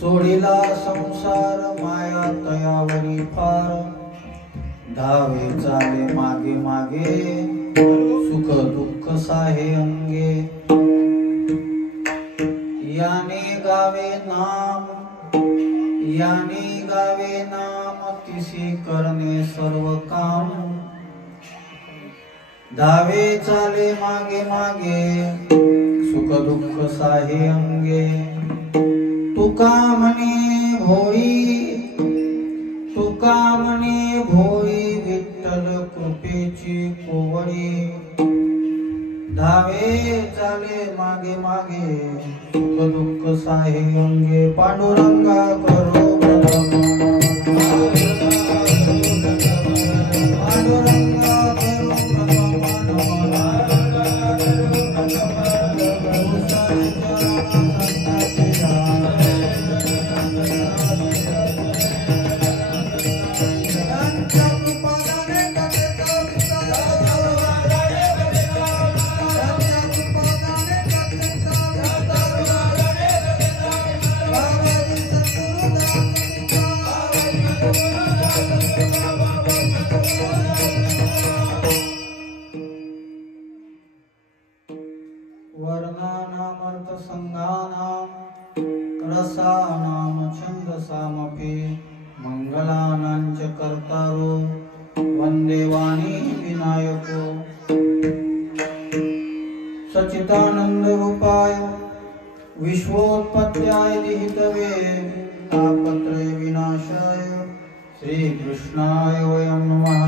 सोडिला संसार माया तयावरी फार, धावे चाले मागे मागे सुख दुःख साहे अंगे। याने गावे नाम, याने गावे नाम, तिसी करणे सर्व काम। धावे चाले मागे मागे सुख दुःख साहे अंगे। तुका म्हणे भोई, तुका म्हणे भोई, विठ्ठल कृपेची कोवळी। धावे चाले मागे मागे सुख दुःख साहे अंगे। पांडुरंगा करो वर्णानामर्थ संज्ञानां रसानां छन्दसामपि मंगलानां च कर्तारो वन्दे वाणी विनायको। सच्चिदानंद रूपाय विश्वोत्पत्त्याय विहितवे तापत्रय विनाशाय श्रीकृष्णाय वयं नमः।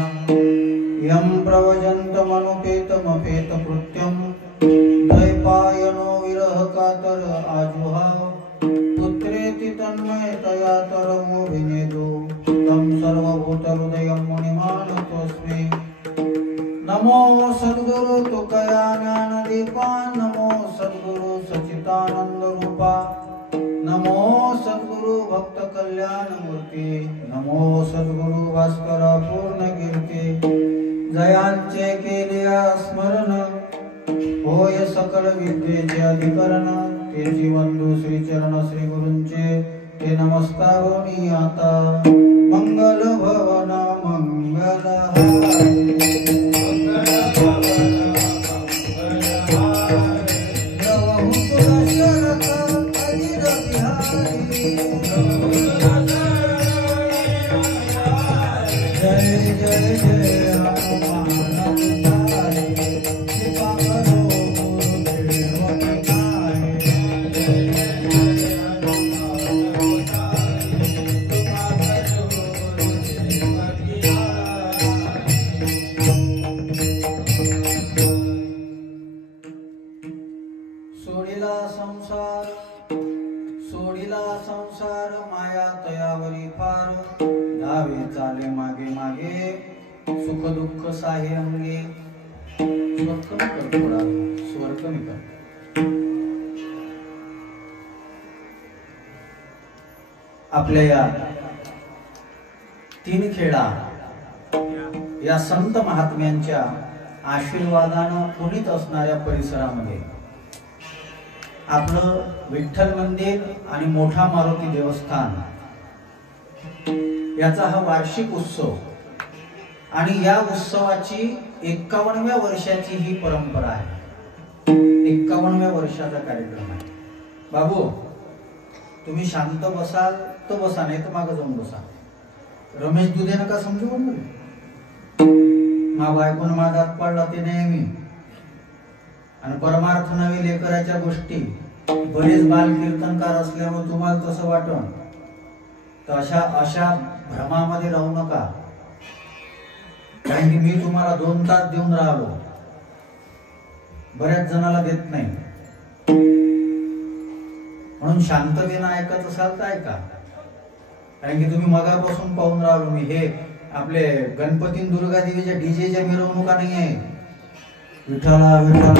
यं प्रव्रजन्तमनुपेतमपेतकृत्यं द्वैपायनो विरह कातर आजुहाव। पुत्रेति तन्मयतया तरमोभिनेदो तं सर्वभूतहृदयं मुनिमानतोऽस्मि। नमो सद्गुरु तुकया ज्ञानदीपा, नमो सद्गुरु सच्चिदानंद रूपा, नमो सद्गुरु भक्त कल्याण मूर्ती, नमो सद्गुरु भास्कर पूर्ण कीर्ती। जयांचे केलिया स्मरण, होय सकल विद्येचे अधिकरण। तेची वंदू श्री चरण श्री गुरूंचे, ते नमस्कार होनी आता। मंगल भवन मंगल जय जय जय सोडिला संसार माया तयावरी फार, धावे चाले मागे मागे सुख दुःख साहे अंगे। स्वर कमी कर, थोडा स्वर कमी कर। आपल्या या तीन खेळा या संत महात्म्यांच्या आशीर्वादानं पुनीत असणाऱ्या परिसरामध्ये आपलं विठ्ठल मंदिर आणि मोठा मारुती देवस्थान याचा हा वार्षिक उत्सव आणि या उत्सवाची 51व्या वर्षाची ही परंपरा आहे। 51व्या वर्षाचा कार्यक्रम आहे। बाबू तुम्ही शांत बसाल तर बसा, नाही तर मागे जाऊन बसा। रमेश दुधे नका समजू मा बायकोन माझ्यात पडला ते नेहमी आणि परमार्थ नवे लेकराच्या गोष्टी। बरेच बाल कीर्तनकार असल्यामुळे तुम्हाला तसं वाटण, तर अशा भ्रमामध्ये राहू नका। कारण की मी तुम्हाला 2 तास देऊन राहिलो, बऱ्याच जणाला देत नाही। म्हणून शांततेने ऐकत असाल तर ऐका, कारण की तुम्ही मगापासून पाहून राहिलो मी हे आपले गणपती दुर्गा देवीच्या डीजेच्या मिरवणुका नाही आहे। विठ्ठला विठ्ठला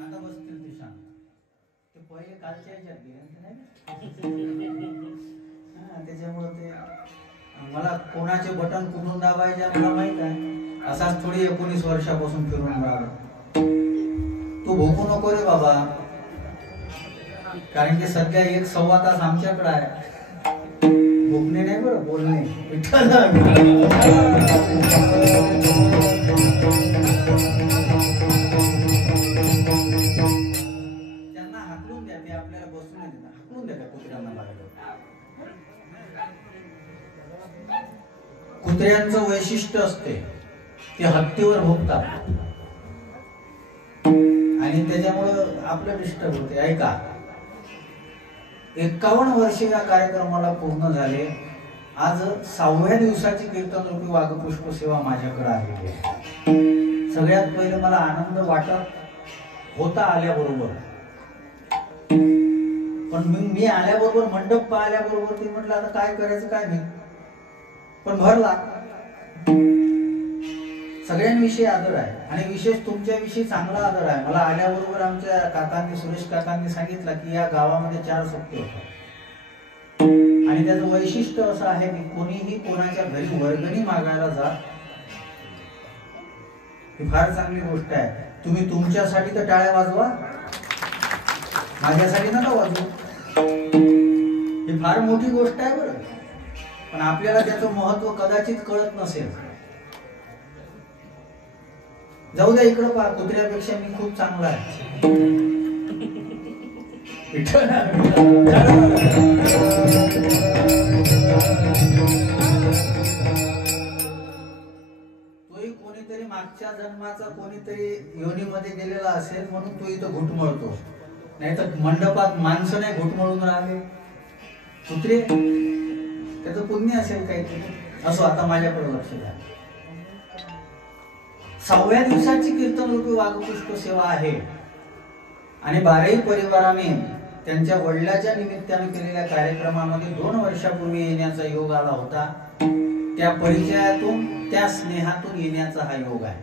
आता बसतील ते शांत, ते पहिले कालच्या ह्याच्यात त्याच्यामुळे ते मला कोणाचे बटन कुठून दाबायचे मला माहित आहे। असाच थोडी 19 वर्षापासून फिरून राहिलो। तू भोकू नको रे बाबा, कारण की सध्या 1-1.25 तास आमच्याकडे आहे. भोकणे नाही बरं, बोलणे. त्यांना हाकलून द्या, ते आपल्याला बसून नाही देतात. हाकलून द्या त्या कुत्र्यांना बाहेर. कुत्र्यांचं वैशिष्ट्य असते ते हत्तीवर भोगतात आणि त्याच्यामुळं आपलं डिस्टर्ब होते. ऐका, 51 वर्ष या कार्यक्रमाला पूर्ण झाले. आज 6व्या दिवसाची कीर्तन रूपी वाघपुष्प सेवा माझ्याकडे आलेली आहे. सगळ्यात पहिले मला आनंद वाटत होता आल्याबरोबर, पण मी आल्याबरोबर मंडप पाहिल्याबरोबर ते म्हटलं आता काय करायचं काय नाही, पण भरला. सगळ्यांविषयी आदर आहे आणि विशेष तुमच्याविषयी चांगला आदर आहे. मला आल्याबरोबर आमच्या काकांनी, सुरेश काकांनी सांगितलं की या गावामध्ये 4 सत्य होतात आणि त्याचं वैशिष्ट्य असं आहे की कोणीही कोणाच्या घरी वर्गणी मागायला जा, ही फार चांगली गोष्ट आहे. तुम्ही तुमच्यासाठी तर टाळ्या वाजवा, माझ्यासाठी नका वाजवू. ही फार मोठी गोष्ट आहे बरं, पण आपल्याला त्याचं महत्व कदाचित कळत नसेल. जाऊ द्या, इकडं पहा, कुत्र्यापेक्षा मी खूप चांगला आहे. तोही कोणीतरी मागच्या जन्माचा कोणीतरी योनीमध्ये गेलेला असेल म्हणून तो इथं घुटमळतो, नाही तर मंडपात माणसं नाही घुटमळून राहिले. कुत्रे, त्याचं पुण्य असेल काहीतरी. असो, आता माझ्याकडे लक्ष द्या. 6व्या दिवसाची कीर्तन रूपी वाघपुष्प सेवा आहे आणि 12ही परिवाराने त्यांच्या वडिलाच्या निमित्ताने केलेल्या कार्यक्रमामध्ये 2 वर्षापूर्वी येण्याचा योग आला होता. त्या परिचयातून, त्या स्नेहातून येण्याचा हा योग आहे.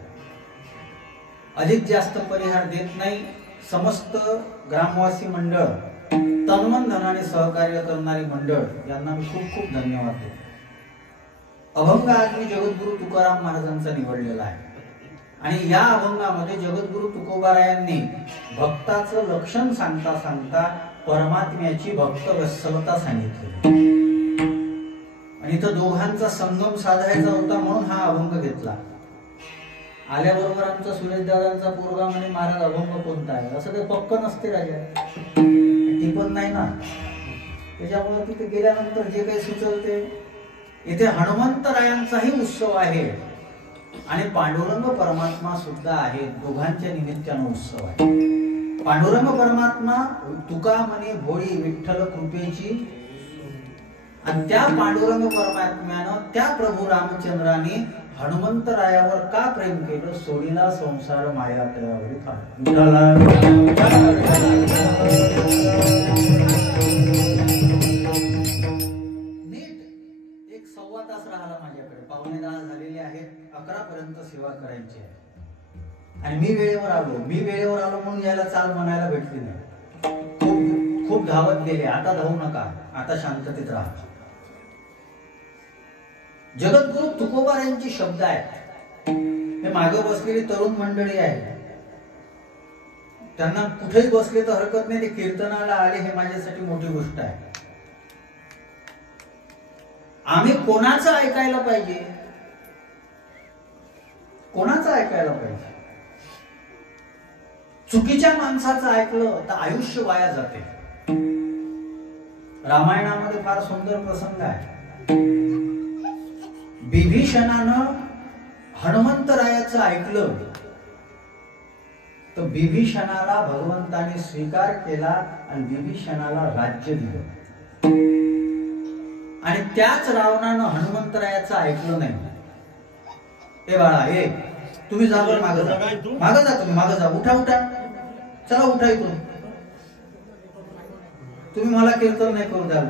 अधिक जास्त परिहार देत नाही. समस्त ग्रामवासी मंडळ, तनमन धनाने सहकार्य करणारी मंडळ यांना मी खूप खूप धन्यवाद देतो. अभंग आज मी जगद्गुरु तुकाराम महाराजांचा निवडलेला आहे आणि या अभंगामध्ये जगद्गुरु तुकोबारायांनी भक्ताचं लक्षण सांगता सांगता परमात्म्याची भक्त वत्सलता सांगितली आणि इथं दोघांचा संगम साधायचा होता म्हणून हा अभंग घेतला. आल्याबरोबर आमचा सुरेश दादांचा पोरगा म्हणे महाराज अभंग कोणता आहे, असं काही पक्क नसते राजा, ती पण नाही ना. त्याच्यामुळे तिथे गेल्यानंतर जे काही सुचवते. इथे हनुमंतरायांचाही उत्सव आहे आणि पांडुरंग परमात्मा सुद्धा आहे. दोघांच्या निमित्तानं उत्सव आहे. पांडुरंग परमात्मा तुका म्हणे भोळी विठ्ठल कृपेची, आणि त्या पांडुरंग परमात्म्यानं त्या प्रभू रामचंद्राने हनुमंतरायावर का प्रेम केलं, सोडीला संसार माया तयावरी नीट 1-1.25 तास राहिला माझ्याकडे. 9:45 झालेले आहेत. 11 पर्यंत सेवा करायची आहे आणि मी वेळेवर आलो म्हणून याला चाल म्हणायला भेटली नाही. खूप धावत गेले. आता धावू नका, आता शांततेत राहा. जगद्गुरु तुकोबारायांची शब्द आहेत. हे मागे बसलेली तरुण मंडळी आहे, त्यांना कुठेही बसले तर हरकत नाही, ते कीर्तनाला आले हे माझ्यासाठी मोठी गोष्ट आहे. आम्ही कोणाचं ऐकायला पाहिजे, कोणाचं ऐकायला पाहिजे. चुकीच्या माणसाचं ऐकलं तर आयुष्य वाया जाते. रामायणामध्ये फार सुंदर प्रसंग आहे. बिभीषणानं हनुमंतरायाचं ऐकलं तर बिभीषणाला भगवंताने स्वीकार केला आणि बिभीषणाला राज्य दिलं. आणि त्याच रावणानं हनुमंतरायाचं ऐकलं नाही. ए बाळा, ए तुम्ही जा बरं, मागं जा, तुम्ही मागं जा, उठा, चला उठा इथून. तुम्ही मला कीर्तन नाही करू द्याल.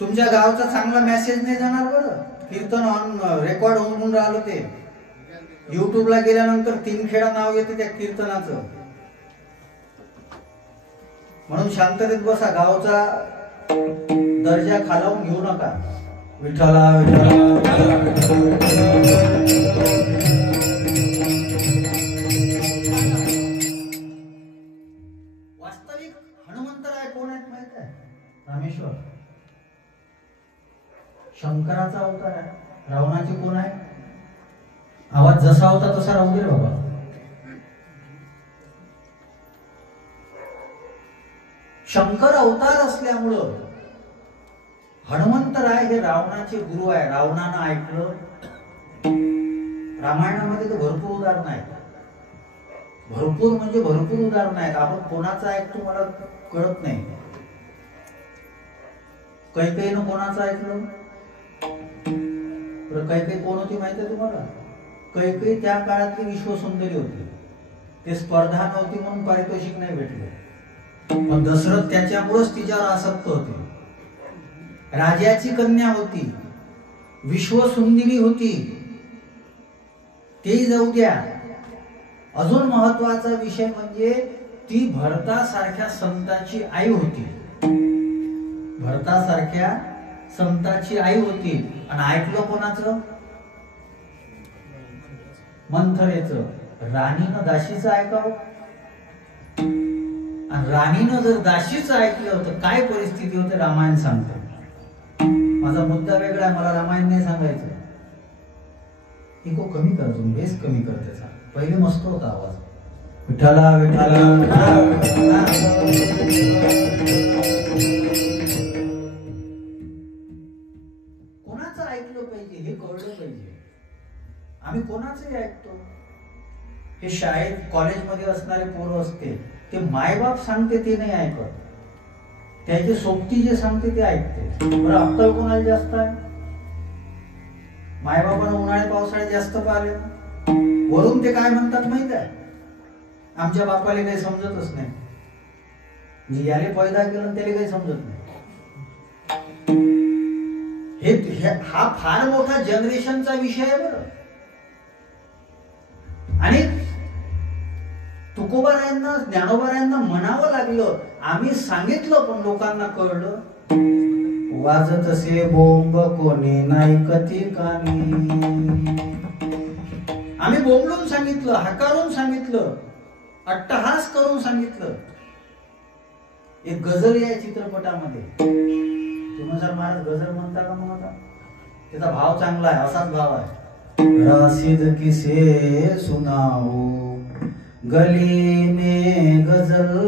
तुमच्या गावचा चांगला मेसेज नाही जाणार बरं. कीर्तन ऑन रेकॉर्ड होऊन राहिलं, ते युट्यूबला गेल्यानंतर 3 खेळा नाव येते त्या कीर्तनाचं. म्हणून शांततेत बसा. गावचा दर्जा खालावून घेऊ नका. विठ्ठला विठ्ठला अवतार आहे. रावणाचे कोण आहे? आवाज जसा होता तसा राहू दे बाबा. शंकर अवतार असल्यामुळं हनुमंतराय हे रावणाचे गुरु आहे. रावणानं ऐकलं. रामायणामध्ये तर भरपूर उदाहरण आहेत. भरपूर म्हणजे भरपूर उदाहरण आहेत. आपण कोणाचं ऐकतो मला कळत नाही. कैकेयीनं कोणाचं ऐकलं? कैकेयी कोण होती माहिती आहे तुम्हाला? कैकेयी त्या काळातली विश्वसुंदरी होती. ते स्पर्धा नव्हती म्हणून पारितोषिक नाही भेटले. पण दशरथ त्याच्यामुळेच तिच्यावर आसक्त होते. राजाची कन्या होती, विश्वसुंदरी होती. ते जाऊ द्या. अजून महत्वाचा विषय म्हणजे ती भरतासारख्या संताची आई होती. भरतासारख्या संताची आई होती. आणि ऐकलं कोणाचं? मंथरेचं. राणीनं दाशीचं ऐकावं. आणि राणीनं जर दाशीचं ऐकलं तर काय परिस्थिती होते रामायण सांगतं. माझा मुद्दा वेगळा आहे. मला रामायण नाही सांगायचं. इको कमी कर, तुम्ही बेस कमी कर त्याचा. पहिले मस्त होता आवाज. विठ्ठला विठ्ठला. कोणाचं ऐकलं पाहिजे हे कळलं पाहिजे. आम्ही कोणाचंही ऐकतो. हे शाळेत कॉलेजमध्ये असणारे पोरं असते, ते मायबाप सांगते ते नाही ऐकत. त्याचे सोबती जे सांगते ते ऐकते. बरं अक्कल कोणाला जास्त आहे? मायबापानं उन्हाळ्यात पावसाळ्यात जास्त पाहिले. वरून ते काय म्हणतात माहित आहे? आमच्या बापाला काही समजतच नाही. म्हणजे याले पैदा केलं त्याला काही समजत नाही. हा फार मोठा जनरेशनचा विषय आहे बरं. आणि तुकोबारायांना ज्ञानोबारायांना म्हणावं लागलं. आम्ही सांगितलं पण लोकांना कळलं. वाजत असे बोंब कोणी नाही कती कानी. आम्ही बोंबलून सांगितलं, हकारून सांगितलं, अट्टहास करून सांगितलं. एक गझल आहे चित्रपटामध्ये. तुमचा महाराज गझल म्हणता का म्हणता? त्याचा भाव चांगला आहे. असाच भाव आहे. राशिद किसे सुनाओ गली में गजल,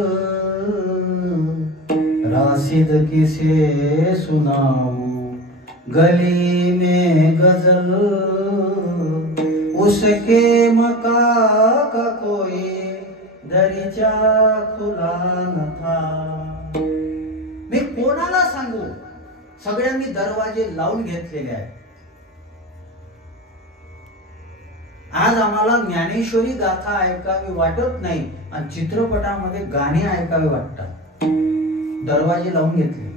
राशिद किसे सुनाओ गली में गजल, उसके मका का कोई दरीचा खुला न था. मी कोणाला सांगू? सगळ्यांनी दरवाजे लावून घेतलेले आहेत. आज आम्हाला ज्ञानेश्वरी गाथा ऐकावी वाटत नाही आणि चित्रपटामध्ये गाणी ऐकावी वाटतात. दरवाजे लावून घेतले.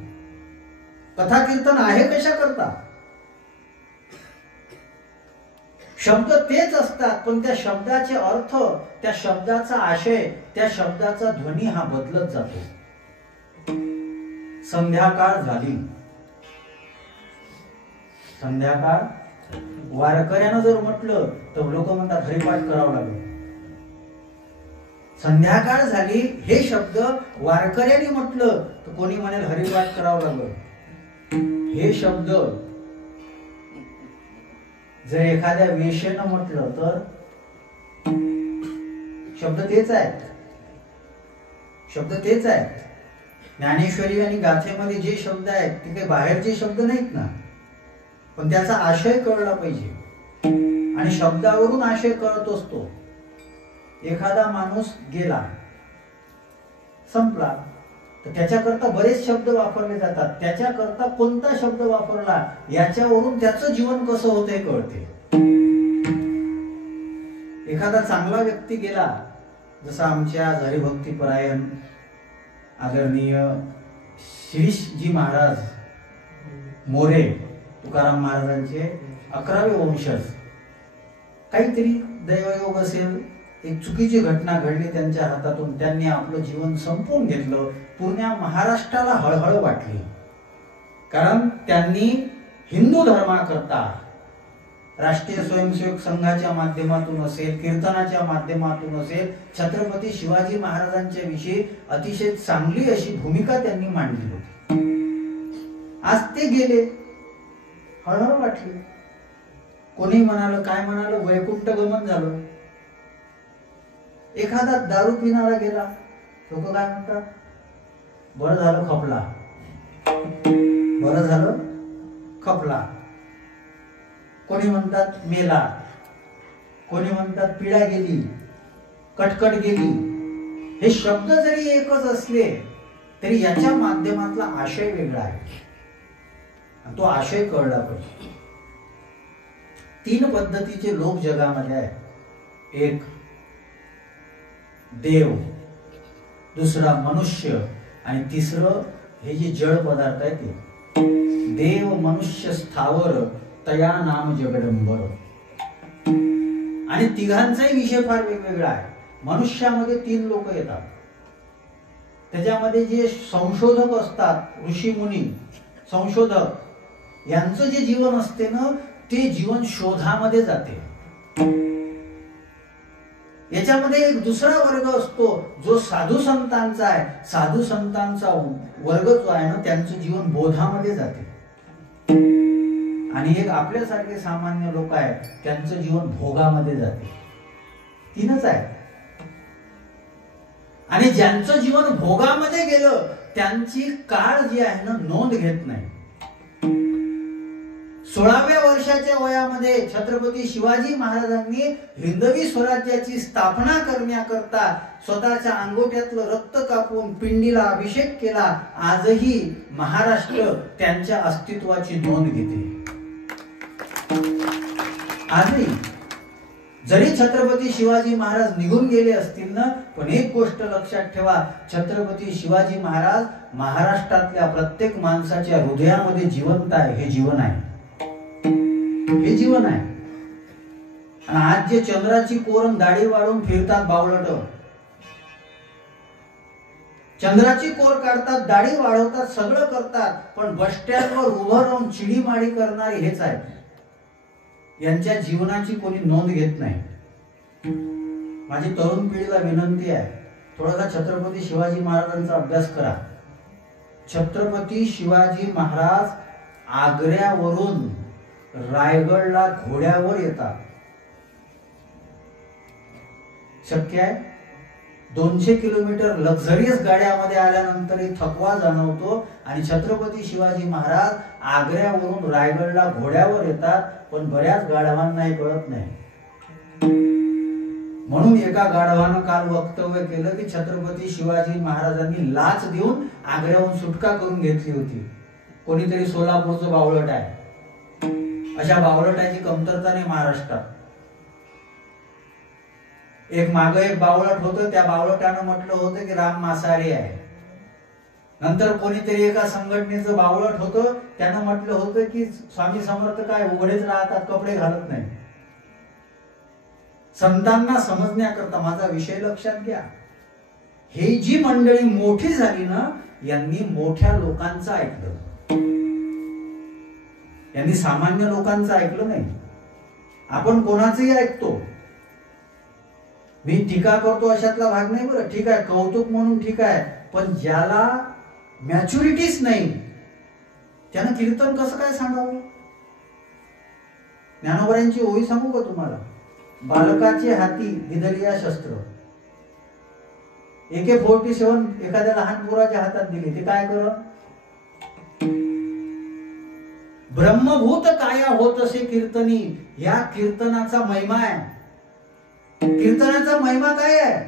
कथा कीर्तन आहे कशा करता? शब्द तेच असतात पण त्या शब्दाचे अर्थ, त्या शब्दाचा आशय, त्या शब्दाचा ध्वनी हा बदलत जातो. संध्याकाळ झाली. संध्याकाळ वारकऱ्यानं जर म्हटलं तर लोक म्हणतात हरिपाठ करावं लागेल. संध्याकाळ झाली हे शब्द वारकऱ्याने म्हटलं तर कोणी म्हणेल हरिपाठ करावं लागेल. हे शब्द जर एखाद्या वेश्येनं म्हटलं तर शब्द तेच आहेत. शब्द तेच आहेत. ज्ञानेश्वरी आणि गाथेमध्ये जे शब्द आहेत ते काही बाहेरचे शब्द नाहीत ना. पण त्याचा आशय कळला पाहिजे. आणि शब्दावरून आशय कळत असतो. एखादा माणूस गेला, संपला, तर त्याच्याकरता बरेच शब्द वापरले जातात. त्याच्याकरता कोणता शब्द वापरला याच्यावरून त्याचं जीवन कसं होतं हे कळते. एखादा चांगला व्यक्ती गेला, जसा आमच्या हरिभक्तीपरायण आदरणीय शिरीषजी महाराज मोरे तुकाराम महाराजांचे 11वे वंशज, काहीतरी दैवयोग असेल, एक चुकीची घटना घडली त्यांच्या हातातून, त्यांनी आपलं जीवन संपवून घेतलं. पूर्ण महाराष्ट्राला हळहळ वाटली. कारण त्यांनी हिंदू धर्माकरता राष्ट्रीय स्वयंसेवक संघाच्या माध्यमातून असेल, कीर्तनाच्या माध्यमातून असेल, छत्रपती शिवाजी महाराजांच्या विषयी अतिशय चांगली अशी भूमिका त्यांनी मांडली होती. आज ते गेले. हळहळ वाटली. कोणी म्हणालं, काय म्हणालं, वैकुंठ गमन झालं. एखादा दारू पिणारा गेला, लोक काय म्हणतात, बरं झालं खपला, बरं झालं खपला. कोणी म्हणतात मेला, कोणी म्हणतात पिढा गेली, कटकट गेली. हे शब्द जरी एकच असले तरी याच्या माध्यमातला आशय वेगळा आहे, आणि तो आशय कळला पाहिजे. 3 पद्धतीचे लोक जगामध्ये आहेत. एक देव, दुसरा मनुष्य, आणि तिसरं हे जे जड पदार्थ आहे ते. देव मनुष्य स्थावर तया नाम जगडंबर. आणि तिघांचाही विषय फार वेगवेगळा आहे. मनुष्यामध्ये 3 लोक येतात. त्याच्यामध्ये जे संशोधक असतात, ऋषी मुनी संशोधक, यांचं जे जीवन असते ना, ते जीवन शोधामध्ये जाते. याच्यामध्ये एक दुसरा वर्ग असतो जो साधू संतांचा आहे. साधू संतांचा वर्ग जो आहे ना, त्यांचं जीवन बोधामध्ये जाते. आणि एक आपल्यासारखे सामान्य लोक आहेत, त्यांचं जीवन भोगामध्ये जाते. 3च आहे. आणि ज्यांचं जीवन भोगामध्ये गेलं त्यांची काळ जी आहे ना, नोंद घेत नाही. 16व्या वर्षाच्या वयामध्ये छत्रपती शिवाजी महाराजांनी हिंदवी स्वराज्याची स्थापना करण्याकरता स्वतःच्या अंगोठ्यातलं रक्त कापून पिंडीला अभिषेक केला. आजही महाराष्ट्र त्यांच्या अस्तित्वाची नोंद घेते. आजही जरी छत्रपती शिवाजी महाराज निघून गेले असतील ना, पण एक गोष्ट लक्षात ठेवा, छत्रपती शिवाजी महाराज महाराष्ट्रातल्या प्रत्येक माणसाच्या हृदयामध्ये जिवंत आहे. हे जीवन आहे, हे जीवन आहे. आणि आज जे चंद्राची कोरम दाढी वाढून फिरतात बावळट, चंद्राची कोर काढतात, दाढी वाढवतात, सगळं करतात, पण बस स्टँडवर उभं राहून चिडीमाडी करणारे हेच आहेत. यांच्या जीवनाची कोणी नोंद घेत नाही. माझी तरुण पिढीला विनंती आहे, थोडासा छत्रपती शिवाजी महाराजांचा अभ्यास करा. छत्रपती शिवाजी महाराज आग्र्यावरून रायगडला घोड्यावर येतात. शक्य आहे? 200 किलोमीटर लक्झरियस गाड्यामध्ये आल्यानंतरही थकवा जाणवतो. आणि छत्रपती शिवाजी महाराज आग्र्यावरून रायगडला घोड्यावर येतात, पण बऱ्याच गाढवांना हे कळत नाही. म्हणून एका गाढवानं काल वक्तव्य केलं की छत्रपती शिवाजी महाराजांनी लाच देऊन आग्र्याहून सुटका करून घेतली होती. कोणीतरी सोलापूरचं बावळट आहे. अशा बावळटाची कमतरता नाही महाराष्ट्रात. एक माग एक बावळट होतं, त्या बावळटानं म्हटलं होतं की राम मासाळे आहे. नंतर कोणीतरी एका संघटनेचं बावळट होतं, त्यानं म्हटलं होतं की स्वामी समर्थ काय उघडेच राहतात, कपडे घालत नाही. संतांना समजण्याकरता माझा विषय लक्षात घ्या. हे जी मंडळी मोठी झाली ना, यांनी मोठ्या लोकांचं ऐकलं, यांनी सामान्य लोकांचं ऐकलं नाही. आपण कोणाचंही ऐकतो. मी टीका करतो अशातला भाग नाही बरं, ठीक आहे, कौतुक म्हणून ठीक आहे, पण ज्याला मॅच्युरिटीच नाही त्यानं कीर्तन कसं काय सांगावं? ज्ञानोबरांची ओळी सांगू का तुम्हाला? बालकाचे हाती दिदलिया शस्त्र, AK-47 एखाद्या लहान पोराच्या हातात दिली, ते काय कर? ब्रह्मभूत काया होत असे कीर्तनी. या कीर्तनाचा महिमा आहे. कीर्तनाचा महिमा काय आहे?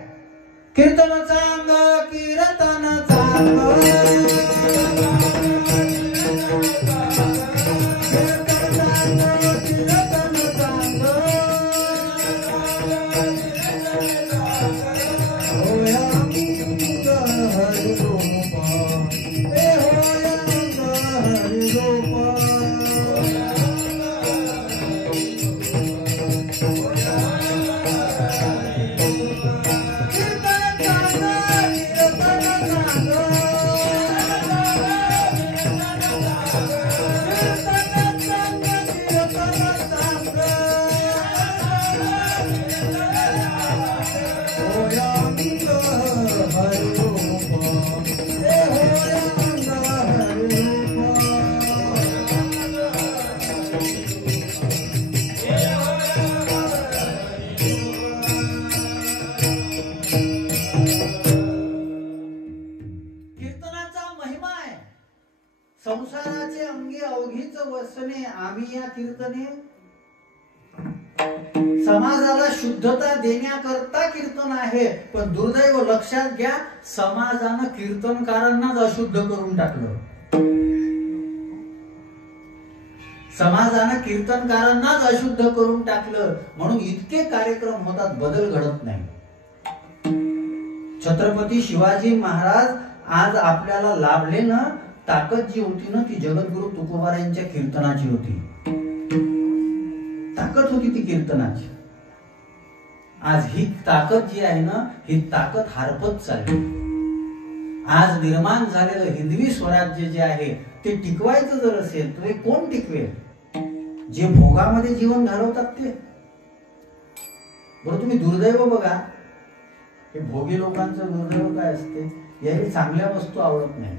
कीर्तन चांग, कीर्तन चांग, आम्ही या कीर्तने समाजाला शुद्धता देण्याकरता कीर्तन आहे, पण दुर्दैव लक्षात घ्या, समाजानं कीर्तनकारांनाच अशुद्ध करून टाकलं. समाजानं कीर्तनकारांनाच अशुद्ध करून टाकलं, म्हणून इतके कार्यक्रम होतात, बदल घडत नाही. छत्रपती शिवाजी महाराज आज आपल्याला लाभले ना, ताकद जी होती ना ती जगद्गुरु तुकोबारायांच्या कीर्तनाची होती. ताकद होती ती कीर्तनाची. आज ही ताकद जी आहे ना, ही ताकद हरपत चालली. आज निर्माण झालेलं हिंदवी स्वराज्य जे आहे ते टिकवायचं जर असेल तर कोण टिकवेल? जे भोगामध्ये जीवन घालवतात ते. बरं तुम्ही दुर्दैव बघा, हे भोगी लोकांचं दुर्दैव काय असते, याही चांगल्या वस्तू आवडत नाही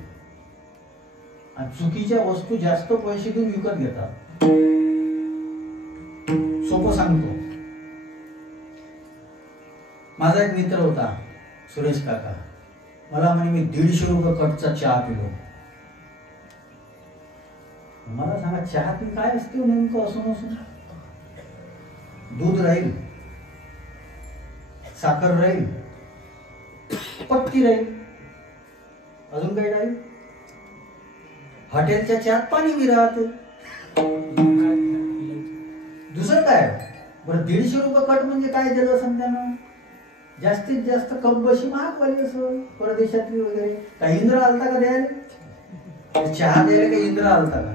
आणि चुकीच्या वस्तू जास्त पैसे देऊन विकत घेतात. सोपं सांगतो, माझा एक मित्र होता सुरेश काका, मला म्हणे मी 150 रुपये कटचा चहा पिलो. मला सांगा चहात काय असते नेमकं? असून असून दूध राहील, साखर राहील, पत्ती राहील, अजून काही राहील. हॉटेलच्या चहात पाणी बी राहते, दुसरं काय? बरं 150 रुपये कट म्हणजे काय दिलं असं त्यानं? जास्तीत जास्त कपबशी महागवाली असं परदेशातली वगैरे. काही इंद्र आलता का द्यायला? चहा द्यायला काही इंद्र आलता का?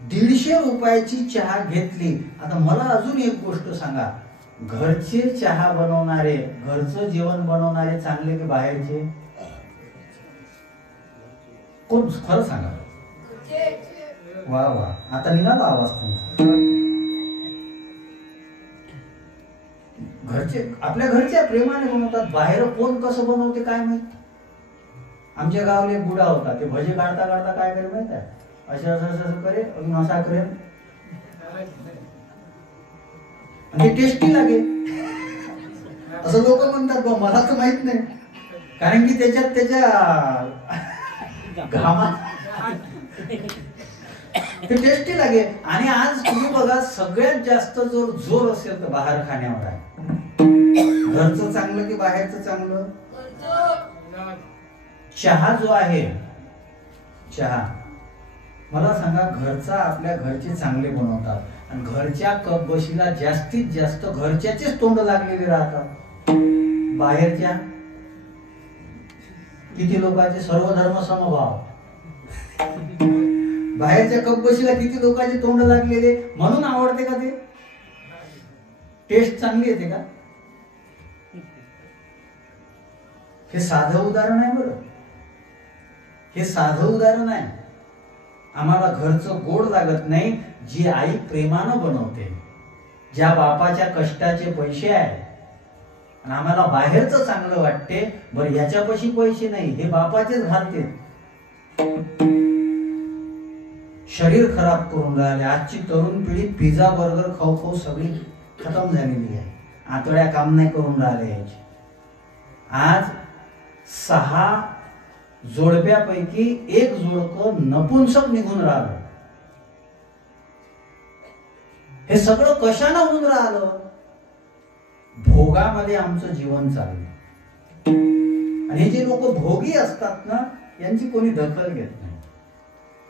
150 रुपयाची चहा घेतली. आता मला अजून एक गोष्ट सांगा, घरचे चहा बनवणारे, घरचं जेवण बनवणारे चांगले की बाहेरचे? कोण? खरं सांगा. वा वा, आता निघाला आवाज तुमचा. घरचे, आपल्या घरच्या प्रेमाने बनवतात. बाहेर कोण कसं बनवते काय माहित. आमच्या गावाला एक बुडा होता, ते भजे काढता काढता काय करे माहित आहे, असं असं असं करे, अजून असा करेल, आणि टेस्टी लागे असं लोक म्हणतात. मला तर माहित नाही, कारण की त्याच्यात त्याच्या घामात ते टेस्टी लागे. आणि आज तुम्ही बघा, सगळ्यात जास्त जोर असेल तर बाहेर खाण्यावर आहे. घरचं चांगलं की बाहेरचं चांगलं? चहा जो आहे, चहा मला सांगा, घरचा आपल्या घरचे चांगले बनवतात आणि घरच्या कप बशीला जास्तीत जास्त घरच्याचेच तोंड लागलेले राहतात. बाहेरच्या किती लोकांचे सर्व धर्म समभाव, बाहेरच्या कप बशीला किती लोकांचे तोंड लागलेले. म्हणून आवडते का ते? टेस्ट चांगली येते का? हे साधं उदाहरण आहे. बरं, हे साधं उदाहरण आहे. आम्हाला घरचं गोड लागत नाही, जी आई प्रेमानं बनवते, ज्या बापाच्या कष्टाचे पैसे आहे, आणि आम्हाला बाहेरचं चांगलं वाटते. बरं, याच्यापाशी पैसे नाही, हे बापाचेच घालते. शरीर खराब करून राहिले. आजची तरुण पिढी पिझ्झा बर्गर खाऊ खाऊ सगळी खतम झालेली आहे. आतड्या काम नाही करून राहिले याची. आज 6 जोडप्यापैकी 1 जोडकं नपुंसक निघून राहिलं. हे सगळं कशानं होऊन राहिलं? भोगामध्ये आमचं जीवन चाललं. आणि हे जे लोक भोगी असतात ना, यांची कोणी दखल घेत नाही.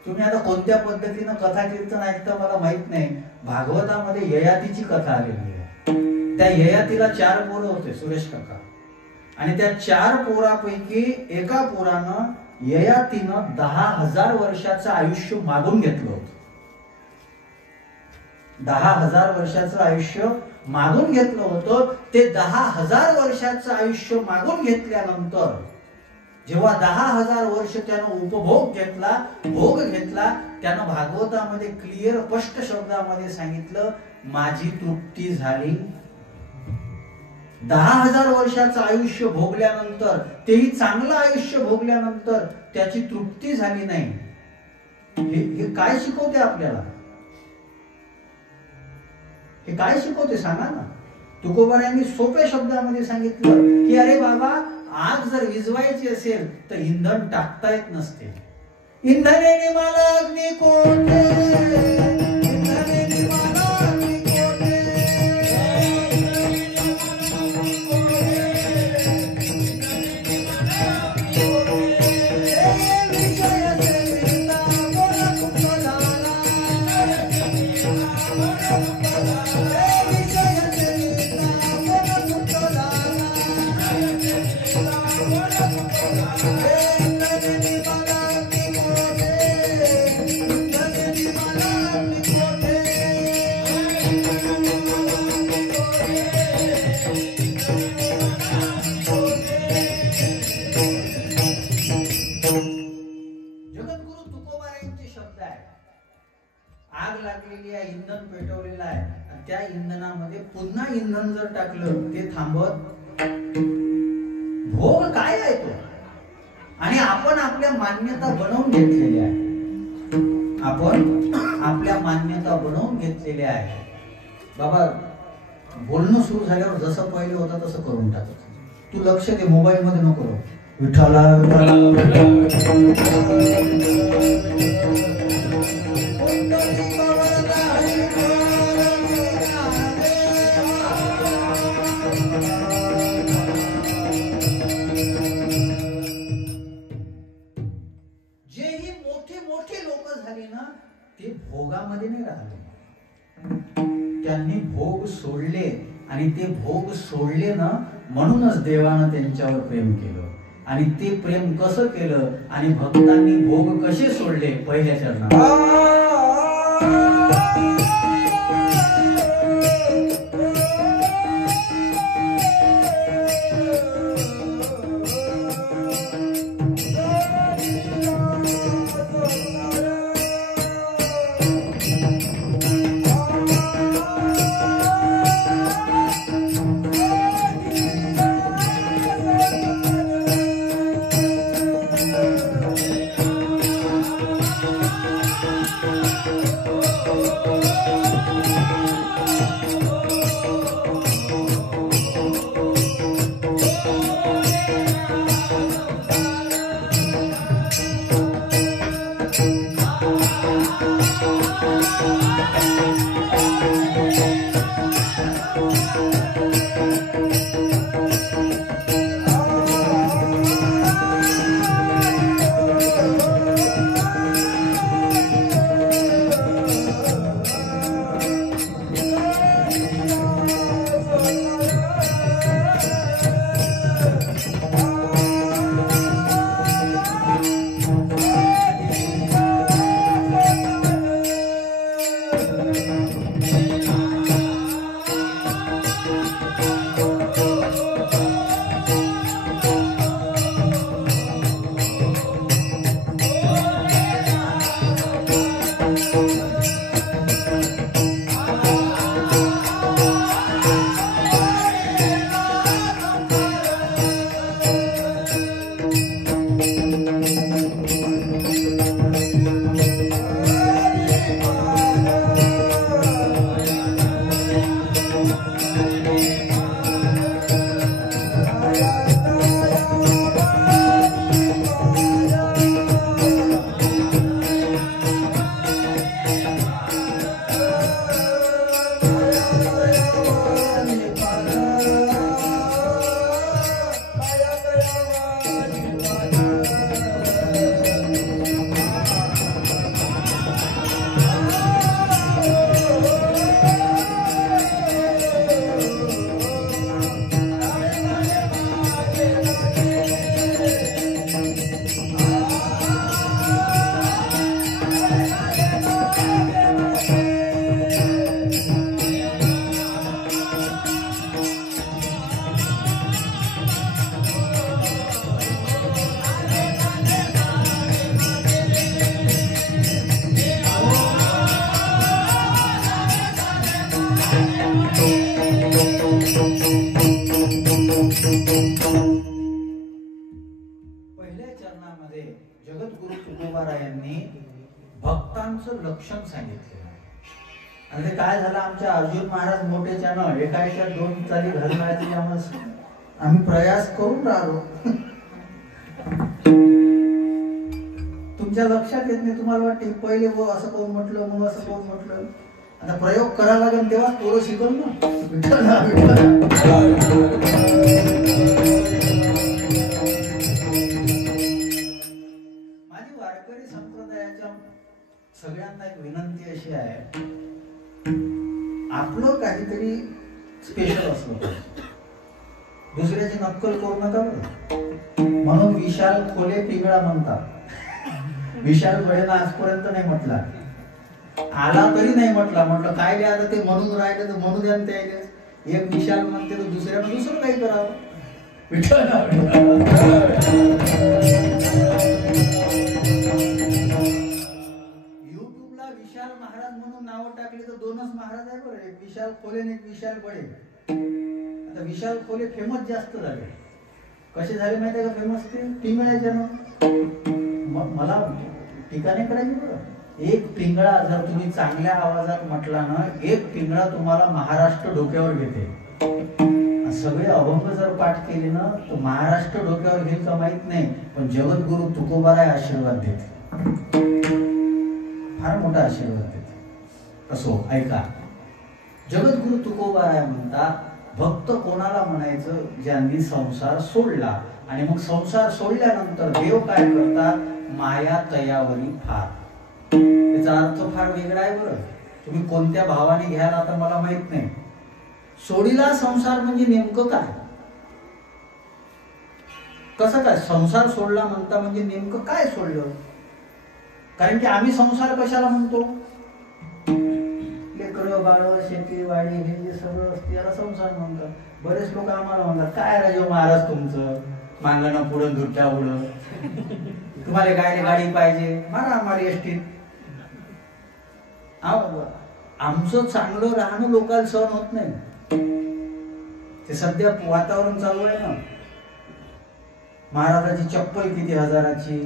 तुम्ही आता कोणत्या पद्धतीनं कथा कीर्तन ऐकता मला माहित नाही. भागवतामध्ये ययातीची कथा आलेली आहे. त्या ययातीला 4 पोरं होते, सुरेश काका. आणि त्या 4 पोरापैकी एका पोरानं ययातीनं 10,000 वर्षाचं आयुष्य मागून घेतलं होतं. 10,000 वर्षाचं आयुष्य मागून घेतलं होतं. ते 10,000 वर्षाचं आयुष्य मागून घेतल्यानंतर जेव्हा 10,000 वर्ष त्यानं उपभोग घेतला, भोग घेतला, त्यानं भागवतामध्ये क्लिअर स्पष्ट शब्दामध्ये सांगितलं, माझी तृप्ती झाली. 10,000 वर्षाचं आयुष्य भोगल्यानंतर, तेही चांगलं आयुष्य भोगल्यानंतर त्याची तृप्ती झाली नाही. हे काय शिकवते आपल्याला? हे काय शिकवते सांगा ना. तुकोबारायांनी सोप्या शब्दामध्ये सांगितलं की अरे बाबा, आग जर विझवायची असेल तर इंधन टाकता येत नसते. इंधने निर्मला अग्नि कोटे, इंधने निर्मला अग्नि कोटे, आग लागलेली आहे, इंधन पेटवलेलं आहे, त्या इंधनामध्ये पुन्हा इंधन जर टाकलं ते थांबत. भोग काय आहे तो? आणि आपण आपल्या मान्यता बनवून घेतलेल्या आहे, आपण आपल्या मान्यता बनवून घेतलेल्या आहे. बाबा बोलणं सुरू झाल्यावर जसं पहिले होतं तसं करून टाकायचं. तू लक्ष दे, मोबाईल मध्ये नको. विठ्ठला ते भोगामध्ये नाही राहिले, त्यांनी भोग सोडले. आणि ते भोग सोडले ना, म्हणूनच देवानं त्यांच्यावर प्रेम केलं. आणि ते प्रेम कसं केलं आणि भक्तांनी भोग कसे सोडले पहिल्या चरणात. जगद्गुरु तुकोबारायांनी भक्तांचं लक्षण सांगितलं. आणि ते काय झालं, आमच्या अर्जुन महाराज मोठेच्यानं एका एका दोन चाली घालण्याचे आम्ही प्रयास करून राहिलो. तुमच्या लक्षात येत नाही, तुम्हाला वाटते पहिले वो असं कोण म्हटलं, मग असं कोण म्हटलं. आता प्रयोग करावा लागेल तेव्हा पोरं शिकल ना. माझी वारकरी संप्रदायाच्या सगळ्यांना एक विनंती अशी आहे, आपलं काहीतरी स्पेशल असलं पाहिजे, दुसऱ्याची नक्कल करू नका बरं. म्हणून विशाल खोले पिंगळा म्हणतात. विशाल बडेला आजपर्यंत नाही म्हटला, आला तरी नाही म्हटलं काय रे आता ते म्हणून राहिले तर म्हणू द्या त्याने. एक विशाल म्हणते तर दुसऱ्यानं दुसरं काही करावं. युट्यूबला विशाल महाराज म्हणून नावं टाकली तर दोनच महाराज आहे बरं, एक विशाल खोले आणि एक विशाल बडे. आता विशाल खोले फेमस जास्त झाले. कसे झाले माहिती आहे का फेमस? ते पिंगळाच्या मला टीका नाही करायची बरं. एक पिंगळा जर तुम्ही चांगल्या आवाजात म्हटला ना, एक पिंगळा तुम्हाला महाराष्ट्र डोक्यावर घेते. सगळे अभंग जर पाठ केले ना तर महाराष्ट्र डोक्यावर घेईल का माहित नाही, पण जगद्गुरु तुकोबाराय आशीर्वाद देते, फार मोठा आशीर्वाद देते. असो ऐका, जगद्गुरु तुकोबाराय म्हणतात, भक्त कोणाला म्हणायचं ज्यांनी संसार सोडला. आणि मग संसार सोडल्यानंतर देव काय करतात? माया तयावरी फार. त्याचा अर्थ फार वेगळा आहे बरं. तुम्ही कोणत्या भावाने घ्याल आता मला माहित नाही. सोडीला संसार म्हणजे नेमकं काय? कसं काय संसार सोडला म्हणता म्हणजे नेमकं काय सोडलं? कारण की आम्ही संसार कशाला म्हणतो? लेकरं बाळ शेती वाडी हे जे सगळं असते याला संसार म्हणतात. बरेच लोक आम्हाला म्हणतात काय राजो महाराज तुमचं मांगणं पुढं दुट्या उडं, तुम्हाला काय गाडी पाहिजे मारा आम्हाला एसटीत. आमचं चांगलं राहणं लोकांना सहन होत नाही. ते सध्या वातावरण चालू आहे ना, महाराजाची चप्पल किती हजाराची,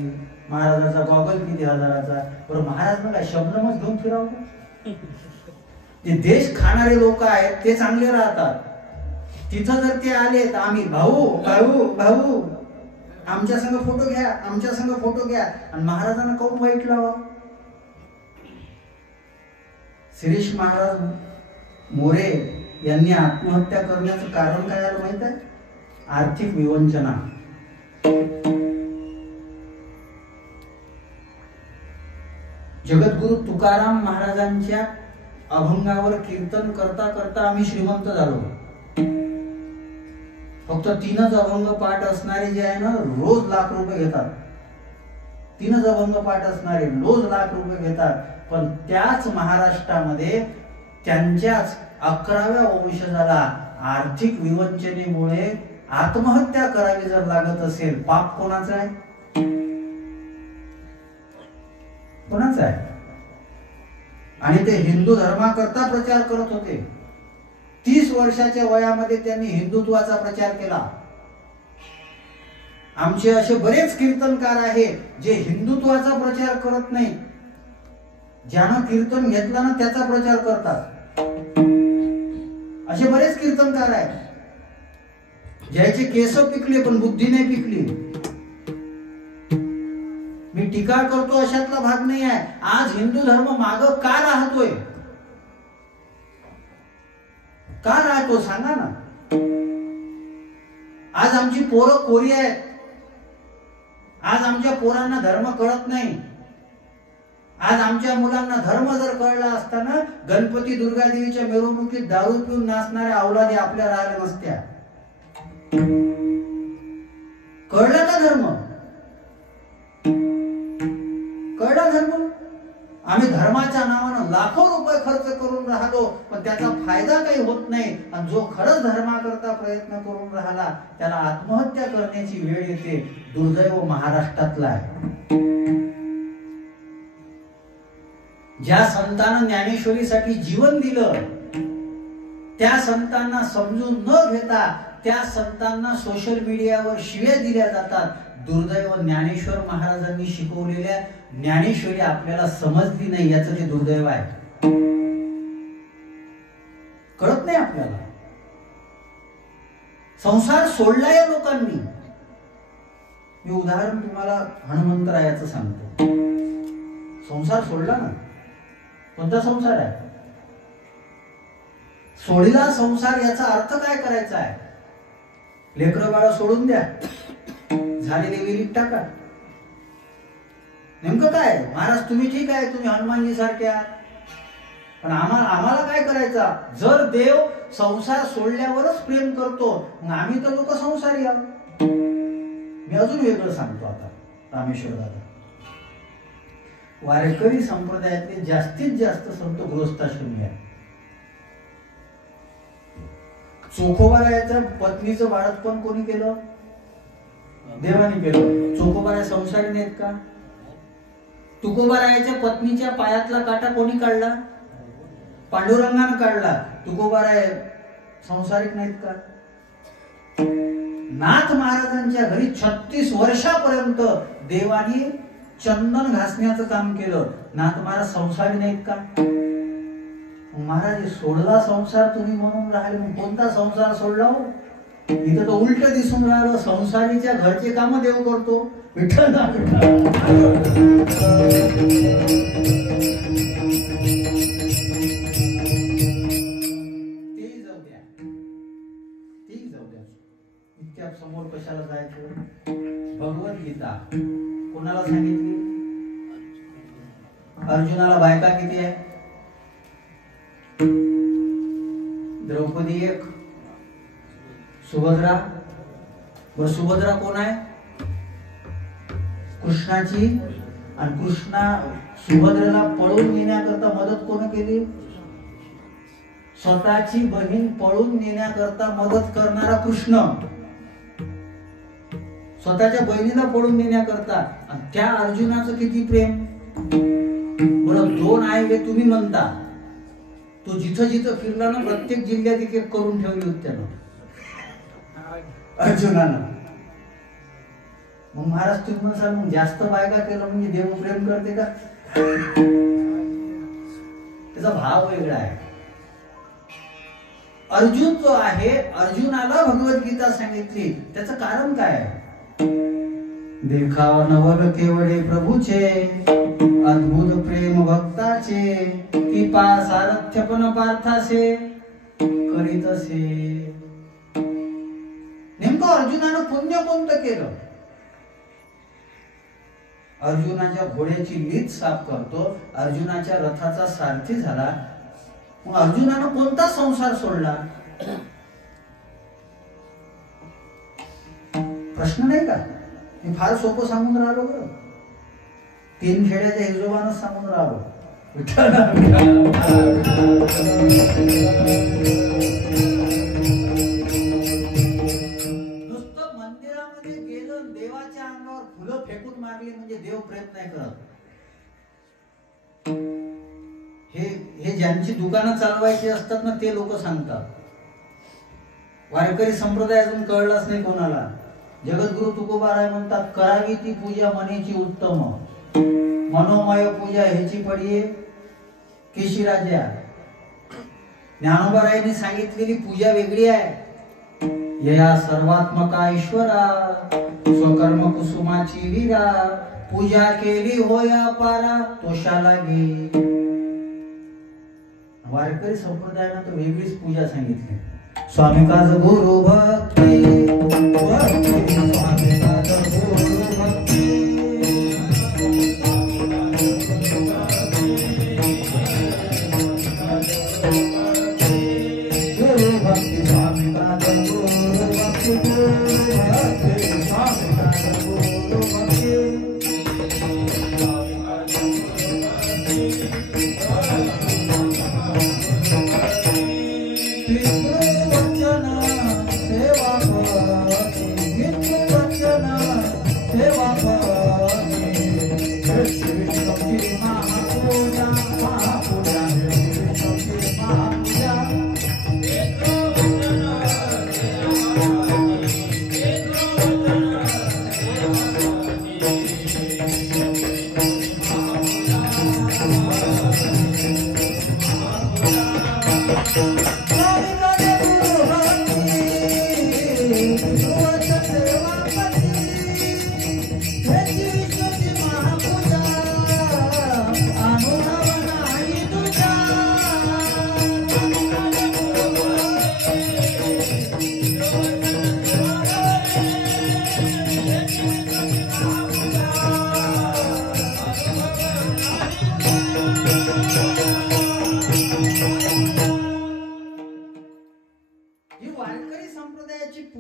महाराजाचा गॉगल किती हजाराचा. बरं महाराज काय शब्दमच घेऊन फिरावं? जे देश खाणारे लोक आहेत ते चांगले राहतात. तिथं जर ते आले तर आम्ही भाऊ भाऊ भाऊ आमच्या संग फोटो घ्या, आमच्या संग फोटो घ्या. आणि महाराजांना काऊन वाईट लावा? शिरीष महाराज मोरे यांनी आत्महत्या करण्याचं कारण काय झालं माहित आहे? आर्थिक विवंचना. जगद्गुरु तुकाराम महाराजांच्या अभंगावर कीर्तन करता करता आम्ही श्रीमंत झालो. फक्त 3च अभंग पाठ असणारे जे आहे ना रोज लाख रुपये घेतात. 3च अभंग पाठ असणारे रोज लाख रुपये घेतात. पण त्याच महाराष्ट्रामध्ये त्यांच्याच 11व्या वंशजाला आर्थिक विवंचनेमुळे आत्महत्या करावी जर लागत असेल, पाप कोणाचं आहे? कोणाचं आहे? आणि ते हिंदू धर्माकरता प्रचार करत होते. 30 वर्षाच्या वयामध्ये त्यांनी हिंदुत्वाचा प्रचार केला. आमचे असे बरेच कीर्तनकार आहेत जे हिंदुत्वाचा प्रचार करत नाही. ज्यानं कीर्तन घेतला ना त्याचा प्रचार करतात. असे बरेच कीर्तनकार आहेत ज्याचे केस पिकले पण बुद्धी नाही पिकली. मी टीका करतो अशातला भाग नाही आहे. आज हिंदू धर्म माग का राहतोय? का राहतो सांगा ना. आज आमची पोरं कोरी आहेत. आज आमच्या पोरांना धर्म कळत नाही. आज आमच्या मुलांना धर्म जर कळला असताना गणपती दुर्गा देवीच्या मिरवणुकीत दारू पिऊन नाचणाऱ्या अवलादी आपल्या राहिल्या नसत्या. कळला का धर्म? कळला धर्म? आम्ही धर्माच्या नावानं लाखो रुपये खर्च करून राहिलो पण त्याचा फायदा काही होत नाही. आणि जो खरंच धर्माकरता प्रयत्न करून राहिला त्याला आत्महत्या करण्याची वेळ येते. दुर्दैव महाराष्ट्रातला आहे. ज्या संतांना ज्ञानेश्वरीसाठी जीवन दिलं त्या संतांना समजून न घेता त्या संतांना सोशल मीडियावर शिव्या दिल्या जातात. दुर्दैव ज्ञानेश्वर महाराजांनी शिकवलेल्या ज्ञानेश्वरी आपल्याला समजली नाही याचं ते दुर्दैव आहे. कळत नाही आपल्याला. संसार सोडला या लोकांनी. मी उदाहरण तुम्हाला हनुमंतरायाचं सांगतो. संसार सोडला ना. कोणता संसार आहे? सोडला संसार. याचा अर्थ काय करायचा आहे? लेकरं बाळा सोडून द्या, झालेली विलीत टाका. नेमकं काय? महाराज तुम्ही ठीक आहे, तुम्ही हनुमानजी सारखे आहात, पण आम्हाला काय करायचा? जर देव संसार सोडल्यावरच प्रेम करतो, मग आम्ही तर लोक संसारी आहोत. मी अजून वेगळं सांगतो आता. रामेश्वर दादा, वारकरी संप्रदायातले जास्तीत जास्त संत गृहस्थाश्रमी आहेत. चोखोबारायाच्या पत्नीचं बाळंतपण कोणी केलं? देवाने केलं. चोखोबाराय संसारी नाहीत का? तुकोबारायाच्या पत्नीच्या पायातला काटा कोणी काढला? पांडुरंगानं काढला. तुकोबाराय संसारिक नाहीत का? नाथ महाराजांच्या घरी 36 वर्षापर्यंत देवाने चंदन घासण्याचं काम केलं. नाथ महाराज संसारी नाहीत का? महाराज सोडला संसार तुम्ही म्हणून राहिले, मग कोणता संसार सोडला हो? इथं तर उलट दिसून राहिलं. संसारीच्या घरचे काम देव करतो. विठ्ठल ना विठ्ठल. ते जाऊ द्या. इतक्या समोर कशाला जायचं? भगवद्गीता कोणाला सांगितली? अर्जुनाला बायका किती आहे? द्रौपदी एक, सुभद्रा. बर सुभद्रा कोण आहे? कृष्णाची. आणि कृष्णा सुभद्रेला पळून नेण्याकरता मदत कोण केली? स्वतःची बहीण पळून नेण्याकरता मदत करणारा कृष्ण. स्वतःच्या बहिणीला पळून नेण्याकरता. आणि त्या अर्जुनाचं किती प्रेम. बरं 2 आहे हे तुम्ही म्हणता. तो जिथं जिथं फिरला ना, प्रत्येक जिल्ह्यात एक करून ठेवली होती त्यानं, अर्जुनानं. मग महाराज तुम्ही म्हणसाल मग जास्त बायका केलं म्हणजे देव प्रेम करते का? त्याचा भाव वेगळा आहे. अर्जुन जो आहे, अर्जुनाला भगवद्गीता सांगितली, त्याचं कारण काय आहे? देखाव नवल केवळे प्रभूचे, अद्भुत प्रेम भक्ताचे, कृपा सारथ्यपण पार्थासे करीतसे. नेमकं अर्जुनानं पुण्य कोणतं केलं? अर्जुनाच्या घोड्याची लीद साफ करतो, अर्जुनाच्या रथाचा सारथी झाला. मग अर्जुनानं कोणता संसार सोडला? प्रश्न नाही का? मी फार सोपं सांगून राहिलो बरं. 3 खेड्याच्या हिशोबानं सांगून राहिलो. नुसतं मंदिरामध्ये गेलं, देवाच्या अंगावर फुलं फेकून मारली म्हणजे देव प्रयत्न नाही करत. हे ज्यांची दुकानं चालवायची असतात ना, ते लोक सांगतात. वारकरी संप्रदाय अजून कळलाच नाही कोणाला. जगद्गुरु तुकोबाराय म्हणतात, करावी ती पूजा मनीची उत्तम, मनोमय पूजा ह्याची पडिये केशीराजा. ज्ञानोबारायांनी सांगितलेली पूजा वेगळी आहे. यया सर्वात्मका ईश्वरा, स्वकर्म कुसुमाची वीरा, पूजा केली होया पारा तोषा लागे. वारकरी संप्रदायानं तर वेगळीच पूजा सांगितली. स्वामी काज गुरु भक्ती, स्वामी काज गुरु भक्ती, गुरु भक्ती, स्वामी काज गुरु भक्ती, गुरु भक्ती, स्वामी काज गुरु भक्ती.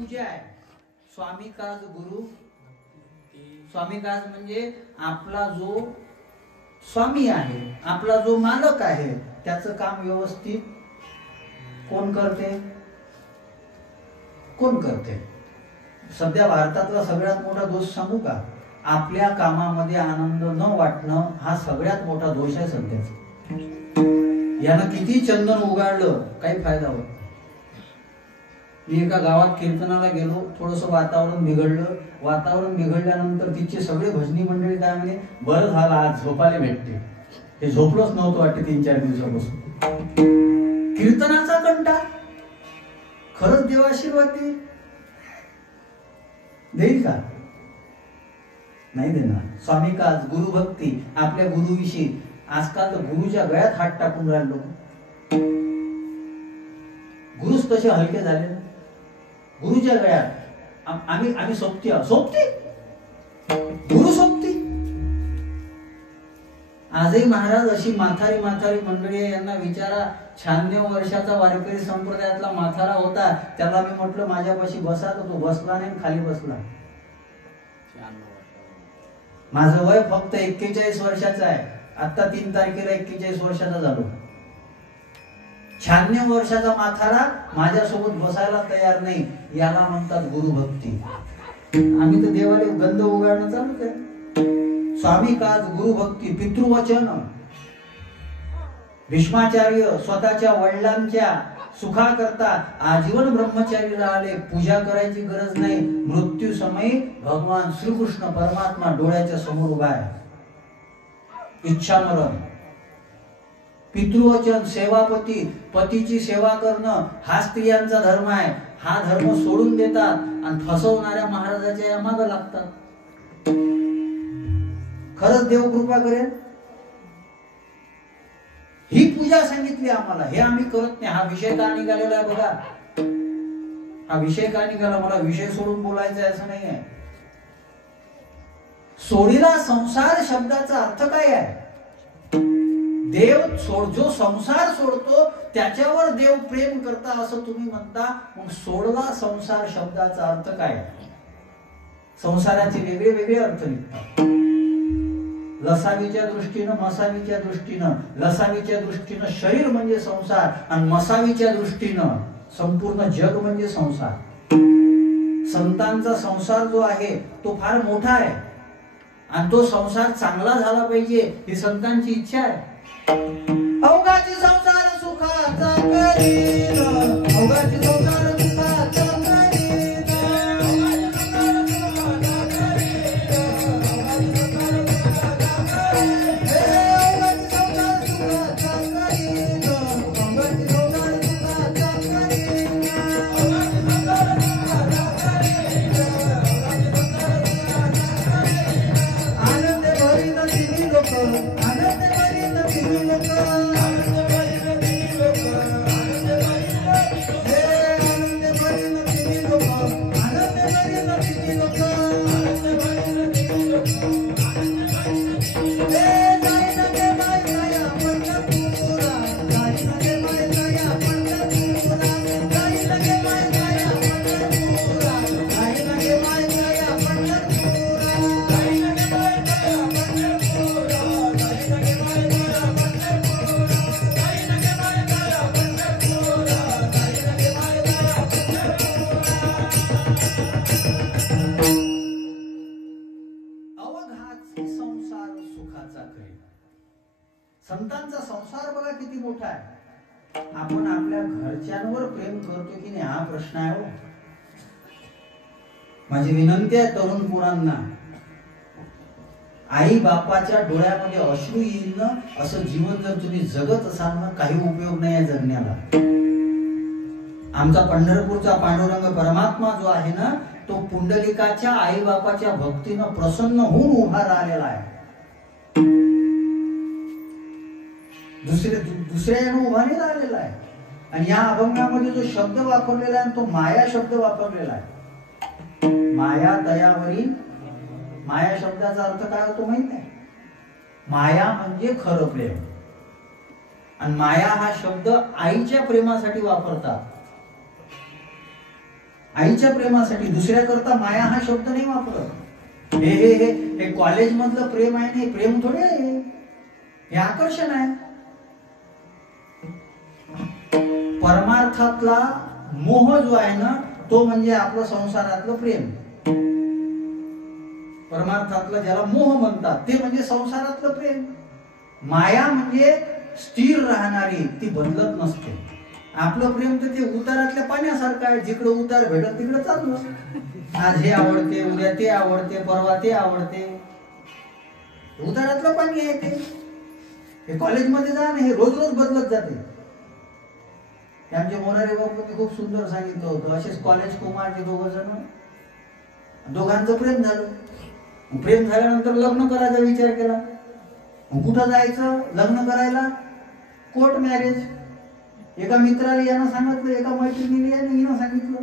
पूजा आहे. स्वामी काज गुरु, स्वामी काज म्हणजे आपला जो स्वामी आहे, आपला जो मालक आहे, त्याचं काम व्यवस्थित कोण करते? कोण करते? सध्या भारतातला सगळ्यात मोठा दोष सांगू का? आपल्या कामामध्ये आनंद न वाटणं हा सगळ्यात मोठा दोष आहे सध्याचा. यानं किती चंदन उगाडलं काही फायदा होत. मी एका गावात कीर्तनाला गेलो, थोडंसं वातावरण बिघडलं. वातावरण बिघडल्यानंतर तिचे सगळे भजनी मंडळी काय म्हणे, बरं झालं आज झोपायला भेटते. हे झोपलोच नव्हतं वाटते 3-4 दिवसापासून. कीर्तनाचा कंटा, खरंच देव आशीर्वाद देईल का? नाही देणार. स्वामी काज गुरुभक्ती, आपल्या गुरुविषयी. आजकाल तर गुरुच्या गळ्यात हात टाकून राहिलो. गुरुच तसे हलके झाले ना. गुरुच्या गळ्यात आम्ही सोबती गुरु सोबती. आजही महाराज अशी म्हातारी मंडळी आहे, यांना विचारा. 96 वर्षाचा वारकरी संप्रदायातला म्हातारा होता, त्याला मी म्हटलं माझ्यापाशी बसा, तर तो बसला नाही, खाली बसला. माझं वय फक्त 41 वर्षाचं आहे. आता 3 तारखेला 41 वर्षाचा झालो. 96 वर्षाचा म्हातारा माझ्यासोबत बसायला तयार नाही. याला म्हणतात गुरुभक्ती. आम्ही तर देवाला गंध उगाडणं चालू केलं. स्वामी काज गुरुभक्ती, पितृवचन. भीष्माचार्य स्वतःच्या वडिलांच्या सुखाकरता आजीवन ब्रह्मचारी राहिले. पूजा करायची गरज नाही. मृत्यू समयी भगवान श्रीकृष्ण परमात्मा डोळ्याच्या समोर उभा आहे. इच्छामरण. पितृवचन, सेवापती, पतीची सेवा करणं हा स्त्रियांचा धर्म आहे. हा धर्म सोडून देतात आणि फसवणाऱ्या महाराजाच्या या मागे लागतात. खरंच देव कृपा करेल. ही पूजा सांगितली आम्हाला, हे आम्ही करत नाही. हा विषय का निघालेला आहे बघा. हा विषय का निघाला? मला विषय सोडून बोलायचं आहे असं नाही आहे. सोडीला संसार शब्दाचा अर्थ काय आहे? देव जो संसार सोडतो त्याच्यावर देव प्रेम करता असं तुम्ही म्हणता. मग सोडला संसार शब्दाचा अर्थ काय? संसाराचे वेगळे वेगळे अर्थ निघतात. लसावीच्या दृष्टीनं, मसावीच्या दृष्टीनं. लसावीच्या दृष्टीनं शरीर म्हणजे संसार आणि मसावीच्या दृष्टीनं संपूर्ण जग म्हणजे संसार. संतांचा संसार जो आहे तो फार मोठा आहे आणि तो संसार चांगला झाला पाहिजे ही संतांची इच्छा आहे. अवघाची संसार सुखाचा करीन, अवघाची संसार सुखाचा करीन, आनंद भरीन तिन्ही लोक, आनंद भरीन तिन्ही लोक, आनंद भरीन तिन्ही लोक, आनंद भरीन तिन्ही लोक, आनंद भरीन तिन्ही लोक, आनंद भरीन तिन्ही लोक, जाईन गे माय जाया पंढरपुरा, जाईन गे माय जाया पंढरपुरा, जाईन गे माय जाया पंढरपुरा, जाईन गे माय जाया पंढरपुरा, जाईन गे माय जाया पंढरपुरा, जाईन गे माय जाया पंढरपुरा, जाईन गे माय जाया पंढरपुरा, जाईन गे माय जाया पंढरपुरा. अवघाची संसार सुखाचा करीन. संतांचा संसार बघा किती मोठा आहे. आपण आपल्या घरच्यांवर प्रेम करतो की नाही हा प्रश्न आहे हो. माझी विनंती आहे तरुण पोरांना, आई बापाच्या डोळ्यामध्ये अश्रू येईल ना असं जीवन जर तुम्ही जगत असाल ना काही उपयोग नाही आहे जगण्याला. आमचा पंढरपूरचा पांडुरंग परमात्मा जो आहे ना तो पुंडलिकाच्या आई बापाच्या भक्तीनं प्रसन्न होऊन उभा राहिलेला आहे. दुसऱ्यानं उभा नाही राहिलेला आहे. आणि या अभंगामध्ये जो शब्द वापरलेला आहे तो माया शब्द वापरलेला आहे. माया दयावरी. माया शब्दाचा अर्थ काय होतो माहित आहे? माया म्हणजे खरं प्रेम. आणि माया हा शब्द आईच्या प्रेमासाठी वापरतात. आईच्या प्रेमासाठी. दुसऱ्या करता माया हा शब्द नाही वापरत. हे हे हे हे कॉलेज मधलं प्रेम आहे नाही, प्रेम थोडे आहे, हे आकर्षण आहे. परमार्थातला मोह जो आहे ना तो म्हणजे आपलं संसारातलं प्रेम. परमार्थातलं ज्याला मोह म्हणतात ते म्हणजे संसारातलं प्रेम. माया म्हणजे स्थिर राहणारी, ती बदलत नसते. आपलं प्रेम तर ते उतारातल्या पाण्यासारखं आहे, जिकडे उतार भेटत तिकडे चाललं. आज हे आवडते, उद्या ते आवडते, परवा ते आवडते. उतारातलं पाणी आहे ते. हे कॉलेजमध्ये जा ना, हे रोज रोज बदलत जाते. आमचे मोरारे बापूंनी खूप सुंदर सांगितलं होतं. असेच कॉलेज कुमारचे दोघ जण, दोघांचं प्रेम झालं. प्रेम झाल्यानंतर लग्न करायचा विचार केला. कुठं जायचं लग्न करायला? Court marriage. एका मित्राला यानं सांगितलं, एका मैत्रिणीने हिनं सांगितलं.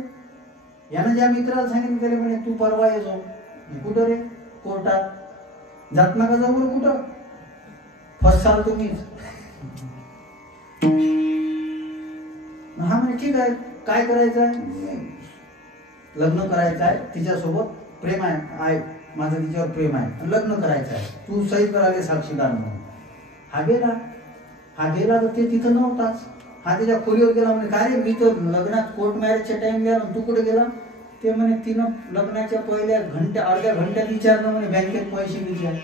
यानं ज्या मित्राला सांगितलं त्याला म्हणे तू परवा ये जाऊ. कुठं रे? कोर्टात. जात नका जाऊ बरं. कुठं? फसाल तुम्हीच. हा म्हणे ठीक आहे, काय करायचं आहे? लग्न करायचं आहे तिच्यासोबत, प्रेम आहे माझं तिच्यावर प्रेम आहे, लग्न करायचं आहे, तू सही करावे साक्षीदार म्हणून. हा गेला तर ते तिथं नव्हताच. हा त्याच्या खोलीवर गेला. म्हणे काय रे, मी तर लग्नात कोर्ट मॅरेजच्या टाइम गेला, तू कुठे गेला? ते म्हणे तिनं लग्नाच्या पहिल्या अर्ध्या घंट्यात विचारलं म्हणे बँकेत पैसे विचार.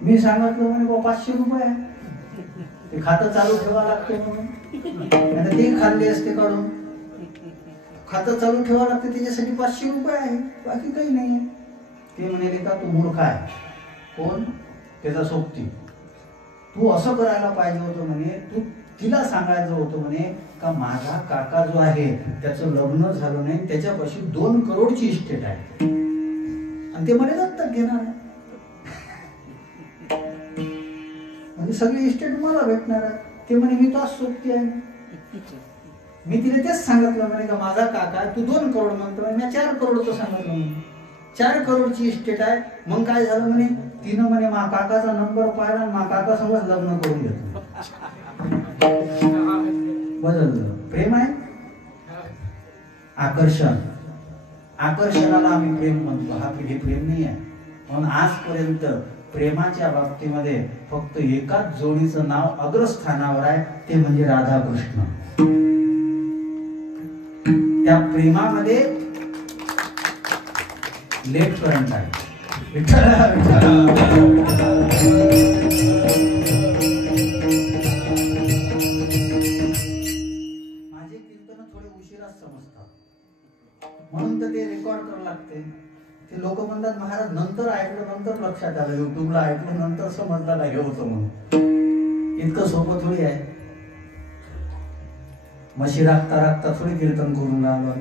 मी सांगितलं म्हणे 500 रुपये आहे, ते खातं चालू ठेवा लागते म्हणून. ते खाल्ले असते काढून. खातं चालू ठेवा लागते त्याच्यासाठी 500 रुपये आहे, बाकी काही नाही आहे. ते म्हणाले का तू मूर्ख आहे. कोण? त्याचा सोबती. तू असं करायला पाहिजे होतं म्हणे, तू तिला सांगायचं होतं म्हणे का माझा काका जो आहे त्याचं लग्न झालं नाही, त्याच्यापाशी 2 करोडची इस्टेट आहे आणि ते मला दत्तक घेणार आहे. म्हणजे सगळी इस्टेट मला भेटणार आहे. ते म्हणे मी तो सोबती आहे. मी तिला तेच सांगितलं म्हणे का माझा काका, तू 2 करोड म्हणतो, मी 4 करोडचं सांगितलं म्हणे. 4 करोडची इस्टेट आहे. मग काय झालं म्हणे, तिनं म्हणे मा काकाचा नंबर पाहिला आणि मा काका समज लग्न करून घेतलं. बदललं. प्रेम आहे आकर्षण. आकर्षणाला आम्ही प्रेम म्हणतो. हा हे प्रेम नाही आहे. म्हणून आजपर्यंत प्रेमाच्या बाबतीमध्ये फक्त एकाच जोडीचं नाव अग्रस्थानावर आहे, ते म्हणजे राधाकृष्ण. त्या प्रेमामध्ये लेट करंट आहे. माझे कीर्तन थोडे उशिराच समजतात, म्हणून तर ते रेकॉर्ड करावं लागते. ते लोक म्हणतात महाराज नंतर ऐकलं, नंतर लक्षात आलं, युट्यूबला ऐकलं, नंतर समजला हे होतं म्हणून. इतकं सोपं थोडी आहे. म्हशी राखता राखता थोडी कीर्तन करून राहिलो.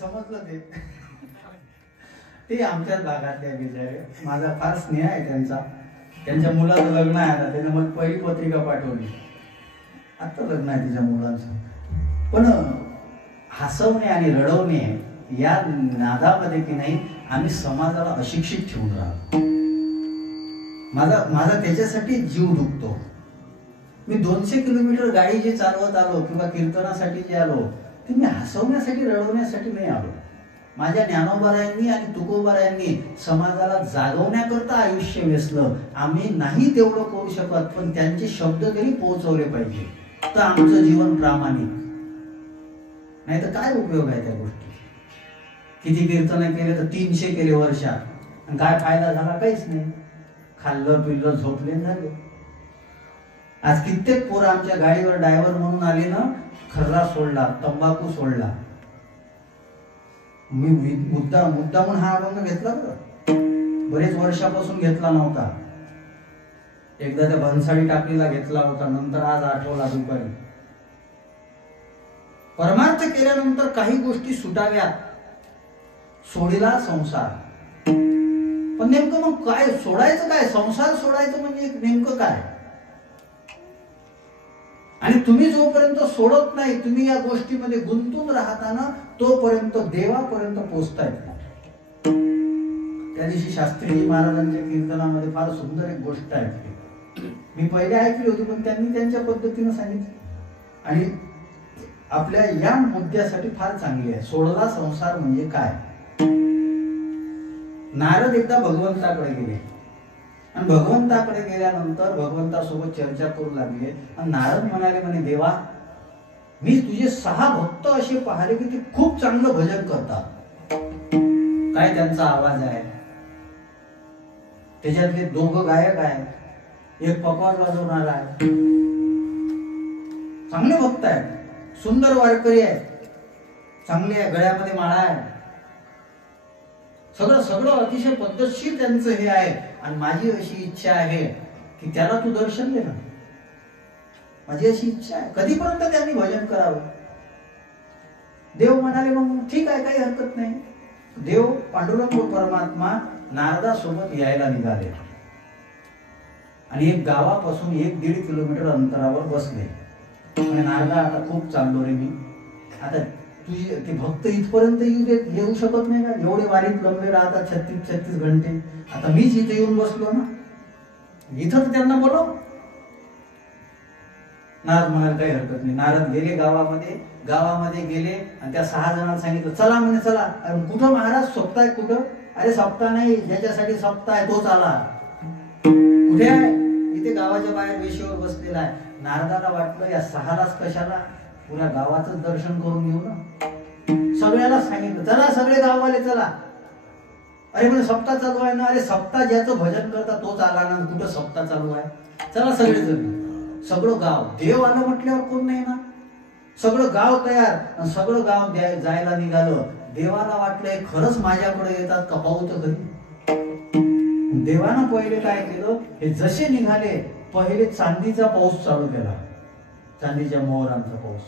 समजलं ते आमच्याच भागातले बिचारे. माझा फार स्नेह आहे त्यांचा. त्यांच्या मुलाचं लग्न आहे आता, त्याने मला पहिली पत्रिका पाठवली. आता लग्न आहे तिच्या मुलांचं. पण हसवणे आणि रडवणे या नादामध्ये की नाही आम्ही समाजाला अशिक्षित ठेवून राहतो. माझा त्याच्यासाठी जीव दुखतो. मी 200 किलोमीटर गाडी जे चालवत आलो किंवा कीर्तनासाठी जे आलो, ते मी हसवण्यासाठी रडवण्यासाठी नाही आलो. माझ्या ज्ञानोबारायांनी आणि तुकोबारायांनी समाजाला जागवण्याकरता आयुष्य वेचलं. आम्ही नाही तेवढं करू शकत, पण त्यांचे शब्द तरी पोहोचवले पाहिजे, तर आमचं जीवन प्रामाणिक. नाही तर काय उपयोग आहे त्या गोष्टी. किती कीर्तन केले तर 300 केले वर्षात, आणि काय फायदा झाला? काहीच नाही. खाल्लं पिल्लं झोपले झाले. आज कित्येक पोरं आमच्या गाडीवर ड्रायव्हर म्हणून आले ना, खर्रा सोडला, तंबाखू सोडला. मी मुद्दा म्हणून हा अभंग घेतला बरं, बरेच वर्षापासून घेतला नव्हता. एकदा त्या भन्साळी टाकलीला घेतला होता, नंतर आज आठवला दुपारी. परमार्थ केल्यानंतर काही गोष्टी सुटाव्यात, सोडीला संसार. पण नेमकं मग काय सोडायचं? काय संसार सोडायचं म्हणजे नेमकं काय? आणि तुम्ही जोपर्यंत सोडत नाही, तुम्ही या गोष्टीमध्ये गुंतून राहता ना, तोपर्यंत देवापर्यंत पोहोचतायत. त्या दिवशी शास्त्रीजी महाराजांच्या कीर्तनामध्ये फार सुंदर एक गोष्ट ऐकली. मी पहिले ऐकली होती, पण त्यांनी त्यांच्या पद्धतीनं सांगितलं आणि आपल्या या मुद्द्यासाठी फार चांगली आहे. सोडला संसार म्हणजे काय. नारद एकदा भगवंताकडे गेले आणि भगवंताकडे गेल्यानंतर भगवंतासोबत चर्चा करू लागले आणि नारद म्हणाले, म्हणे देवा, मी तुझे 6 भक्त असे पाहिले की ते खूप चांगलं भजन करतात. काय त्यांचा आवाज आहे, त्याच्यातले 2 गायक आहेत, एक पकवाज वाजवणारा आहे, चांगले भक्त आहेत, सुंदर वारकरी आहेत, चांगले आहे, गळ्यामध्ये माळा आहे, सगळं सगळं अतिशय पद्धतशीर त्यांचं हे आहे. आणि माझी अशी इच्छा आहे की त्याला तू दर्शन दे ना. माझी अशी इच्छा आहे, कधीपर्यंत त्यांनी भजन करावं. देव म्हणाले, मग ठीक आहे, काही हरकत नाही. देव पांडुरंग परमात्मा नारदासोबत यायला निघाले आणि एक गावापासून 1-1.5 किलोमीटर अंतरावर बसले. आणि नारदा, आता खूप चाललो रे मी, आता तुझे ते भक्त इथपर्यंत येऊ शकत नाही का, एवढे वारीत लंबे राहतात 36 घंटे. आता मीच इथे येऊन बसलो ना, इथं तर त्यांना बोलव. नारद म्हणाले, काही हरकत नाही. नारद गेले गावामध्ये गेले आणि त्या 6 जणांना सांगितलं, चला म्हणे, चला. कुठं महाराज, सप्ताह आहे कुठं? अरे सप्ताह नाही, ज्याच्यासाठी सप्ताह आहे तोच आला. कुठे आहे? इथे गावाच्या बाहेर वेशीवर बसलेला आहे. नारदाला वाटलं, या 6लाच कशाला, पुऱ्या गावाचं दर्शन करून घेऊ ना. सगळ्याला सांगितलं, चला सगळे गाववाले चला. अरे म्हणजे सप्ताह चालू आहे ना. अरे सप्ताह ज्याचं भजन करता तोच आला ना, कुठं सप्ताह चालू आहे, चला सगळे जण. सगळं गाव, देव आलं म्हटल्यावर कोण नाही ना, सगळं गाव तयार, सगळं गाव जायला निघालं. देवाला वाटलं, खरंच माझ्याकडे येतात का, पाहू तर घरी. देवानं पहिले काय केलं, हे जसे निघाले पहिले चांदीचा पाऊस चालू केला, चांदीच्या मोहरांचा पाऊस.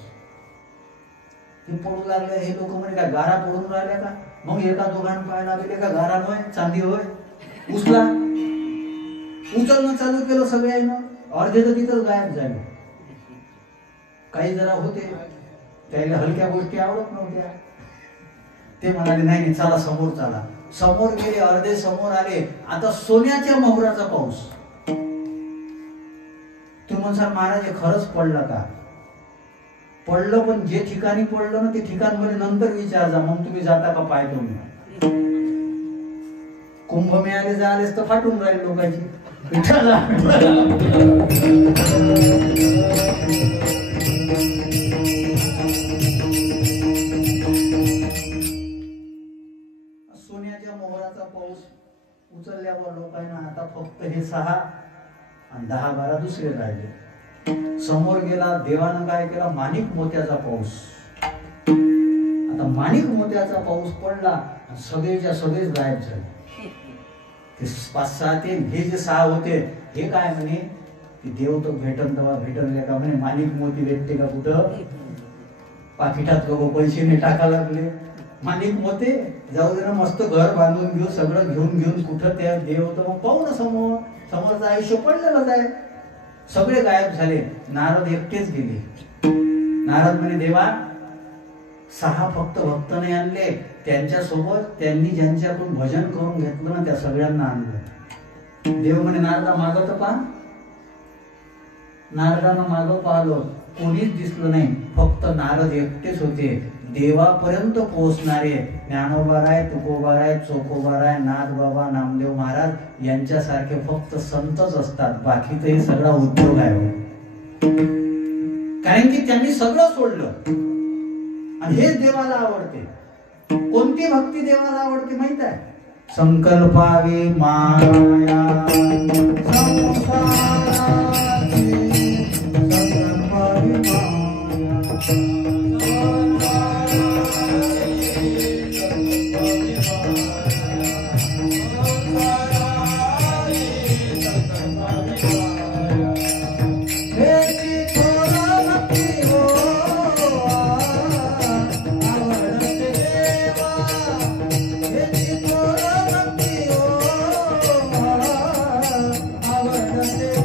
ते पडू लागले. हे लोक म्हणे, काय गारा पडून राहिल्या का? मग एका दोघांना पाहायला लागले, का गारा होय, चांदी होय, उचलणं चालू केलं सगळ्यांना. अर्धे तर तिथंच गायब झाले. काही जरा होते, त्याला हलक्या गोष्टी आवडत नव्हत्या. ते म्हणाले, नाही चला समोर चला. समोर गेले, अर्धे समोर आले. आता सोन्याच्या मोहराचा पाऊस. तुम्ही म्हणसाल, महाराज हे खरंच पडलं का? पडलं, पण जे ठिकाणी पडलं ना ते ठिकाण मध्ये नंतर विचार जा, मग तुम्ही जाता का पाय तुम्ही. कुंभमेळ्याला जायलेच तर फाटून राहिले लोकांची. सोन्याच्या मोहराचा पाऊस उचलल्यावर लोकांना आता फक्त हे 6 आणि 10-12 दुसरे राहिले. समोर गेला. देवानं काय केला, माणिक मोत्याचा पाऊस. आता माणिक मोत्याचा पाऊस पडला, सगळेच्या सगळेच गायब झाले. ते 5-6 ते हे जे 6 होते, हे काय म्हणे, की देव तो भेटन तेव्हा भेटन का म्हणे. माणिक मोती भेटते का कुठं, पाकिटात लोक पैसे नाही टाका लागले. माणिक मोते जाऊ दे ना, मस्त घर बांधून घेऊ, सगळं घेऊन कुठं त्या देव तर मग पाहू ना, समोरचं आयुष्य पडलेलंच आहे. सगळे गायब झाले. नारद एकटेच गेले. नारद म्हणे, देवा, 6 फक्त भक्त नाही आणले, त्यांच्यासोबत त्यांनी ज्यांच्याकडून भजन करून घेतलं ना त्या सगळ्यांना आणलं. देव म्हणे, नारदा मागं तर पहा. नारदानं मागं पाहिलं, कोणीच दिसलं नाही, फक्त नारद एकटेच होते. देवापर्यंत पोहोचणारे ज्ञानोबाराय, तुकोबाराय, चोकोबाराय, नाथबाबा, नामदेव महाराज यांच्यासारखे फक्त संतच असतात. बाकी तर हे सगळा उद्योग आहे. कारण की त्यांनी सगळं सोडलं आणि हेच देवाला आवडते. कोणती भक्ती देवाला आवडते माहित आहे? संकल्पावे माया Namaste.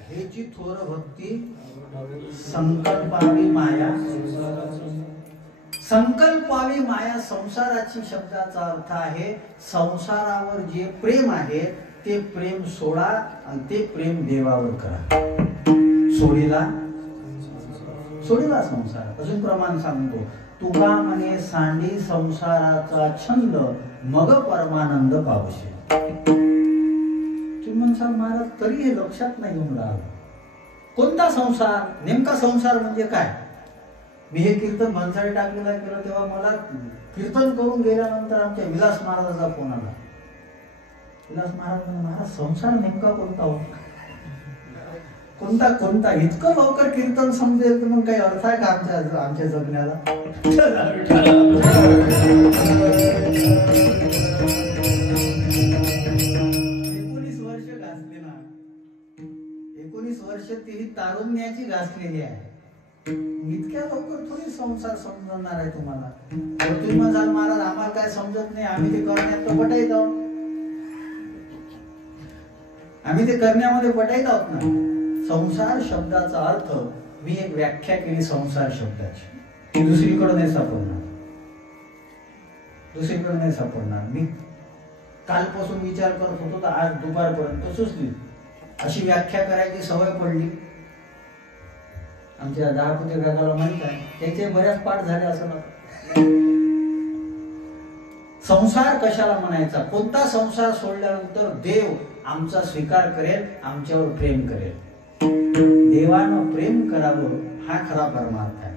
हे जी थोर भक्ती संकल्पावी माया, संकल्पावी माया संसाराची शब्दाचा अर्थ आहे संसारावर जे प्रेम आहे ते प्रेम सोडा आणि ते प्रेम देवावर करा. सोडीला संसार. अजून प्रमाण सांगतो, तुका म्हणे सांडी संसाराचा छंद मग परमानंद पावशे. तुम्ही म्हणसाल महाराज तरी हे लक्षात नाही येऊन राहिलं. कोणता संसार, नेमका संसार म्हणजे काय? मी हे कीर्तन भन्साळी टाकलेला केलं तेव्हा मला कीर्तन करून गेल्यानंतर आमच्या विलास महाराजाचा फोन आला. विलास महाराज महाराज संसार नेमका कोणता हो? कोणता इतकं लवकर कीर्तन समजेल तर मग काही अर्थ आहे का आमच्या जगण्याला? 19 वर्ष घासले ना, 19 वर्ष ती तारुण्याची घासलेली आहे. इतक्या लवकर थोडी संसार समजणार आहे तुम्हाला? तुम्ही म्हणाल महाराज आम्हाला काय समजत नाही, आम्ही ते करण्यात तर पटाईत आहोत, आम्ही ते करण्यामध्ये पटाईत आहोत ना. संसार शब्दाचा अर्थ मी एक व्याख्या केली संसार शब्दाची, ती दुसरीकडे नाही सापडणार. मी कालपासून विचार करत होतो तर आज दुपारपर्यंत सुचली अशी व्याख्या करायची सवय पडली. आमच्या दहापुते काकाला माहित आहे, त्याचे बऱ्याच पाठ झाले असं ना. संसार कशाला म्हणायचा? कोणता संसार सोडल्यानंतर देव आमचा स्वीकार करेल, आमच्यावर प्रेम करेल. देवानं प्रेम करावं हा खरा परमार्थ आहे.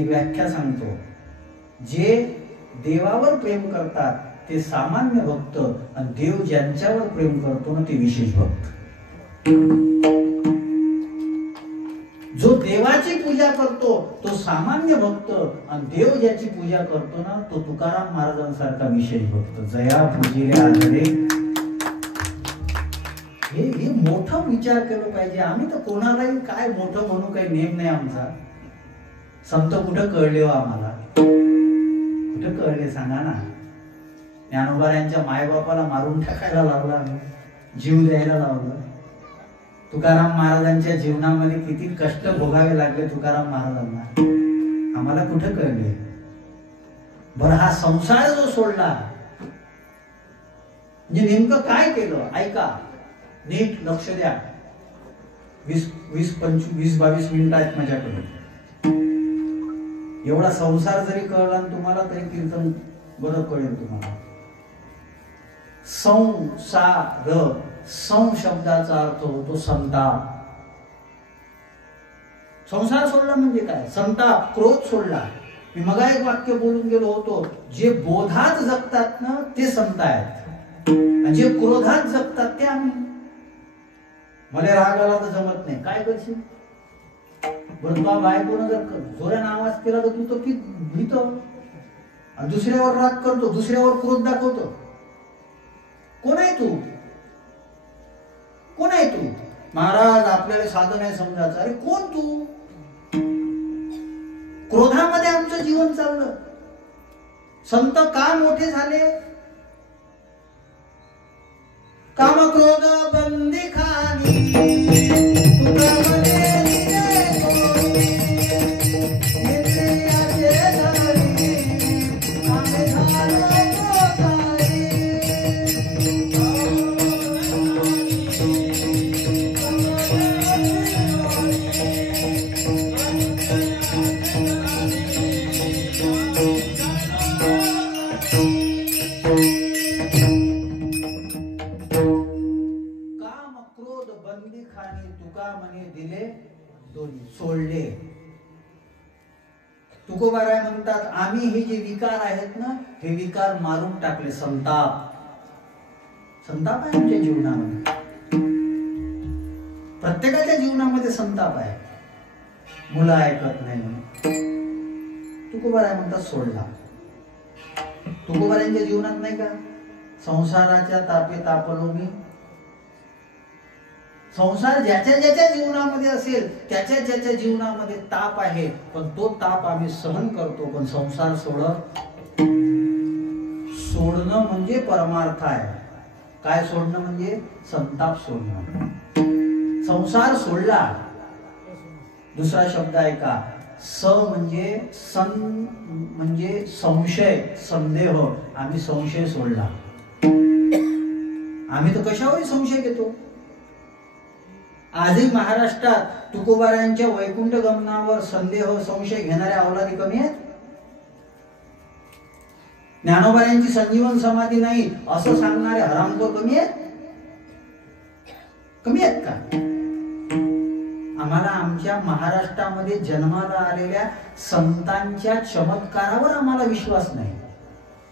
एक व्याख्या सांगतो, जे देवावर प्रेम करतात ते सामान्य भक्त आणि देव ज्यांच्यावर प्रेम करतो ना ते विशेष भक्त. जो देवाची पूजा करतो तो सामान्य भक्त आणि देव ज्याची पूजा करतो ना तो तुकाराम महाराजांसारखा विशेष भक्त. जया पूजिले आदरे. हे मोठं विचार केलं पाहिजे. आम्ही तर कोणालाही काय मोठं म्हणू काही नेम नाही आमचा. संत कुठं कळले हो आम्हाला? कुठं कळले सांगा ना? ज्ञानोबा यांच्या मायबापाला मारून टाकायला लावला, जीव द्यायला लावलं. तुकाराम महाराजांच्या जीवनामध्ये किती कष्ट भोगावे लागले तुकाराम महाराजांना, आम्हाला कुठं कळले? बरं, हा संसार जो सोडला म्हणजे नेमकं काय केलं? ऐका, नीट लक्ष द्या. 20-22 मिनिटं आहेत माझ्याकडे. एवढा संसार जरी कळला तुम्हाला तरी कीर्तन बरं कळेल तुम्हाला. संसार, सं शब्दाचा अर्थ होतो संताप. संसार सोडला म्हणजे काय? संताप, क्रोध सोडला. मी मग एक वाक्य बोलून गेलो होतो, जे बोधात जगतात ना ते संत आहेत आणि जे क्रोधात जगतात ते आम्ही. मला राग आला तर जमत नाही, काय करशील? बरं, तुला बायकोनं जर जोराने आवाज केला तर तू तर भीतो आणि दुसऱ्यावर राग करतो, दुसऱ्यावर क्रोध दाखवतो. कोण आहे तू? कोण आहे तू? महाराज आपल्याला साधं नाही समजायचं. अरे कोण तू? क्रोधामध्ये आमचं जीवन चाललं. संत का मोठे झाले? काम क्रोध बंदी खानी सोडले. तुकोबाराय म्हणतात आम्ही हे जे विकार आहेत ना हे विकार मारून टाकले. संताप आहे आमच्या जीवनामध्ये, प्रत्येकाच्या जीवनामध्ये संताप आहे. मुलं ऐकत नाही म्हणून तुकोबाराय म्हणतात सोडला. तुकोबारायांच्या जीवनात नाही का संसाराच्या तापे तापलो मी. संसार ज्याच्या ज्याच्या जीवनामध्ये असेल त्याच्या ज्याच्या जीवनामध्ये ताप आहे, पण तो ताप आम्ही सहन करतो. पण संसार सोडणं म्हणजे परमार्थ आहे. काय सोडणं म्हणजे संताप सोडणं. संसार सोडला. दुसरा शब्द आहे का, स म्हणजे म्हणजे संशय, संदेह. आम्ही संशय सोडला. आम्ही तर कशावरही संशय घेतो. आजही महाराष्ट्रात तुकोबारायांच्या वैकुंठ गमनावर संदेह संशय घेणाऱ्या अवलादी कमी आहेत. ज्ञानोबारायांची संजीवन समाधी नाही असं सांगणारे हरामखोर कमी आहेत. कमी आहेत का? आम्हाला आमच्या महाराष्ट्रामध्ये जन्माला आलेल्या संतांच्या चमत्कारावर आम्हाला विश्वास नाही.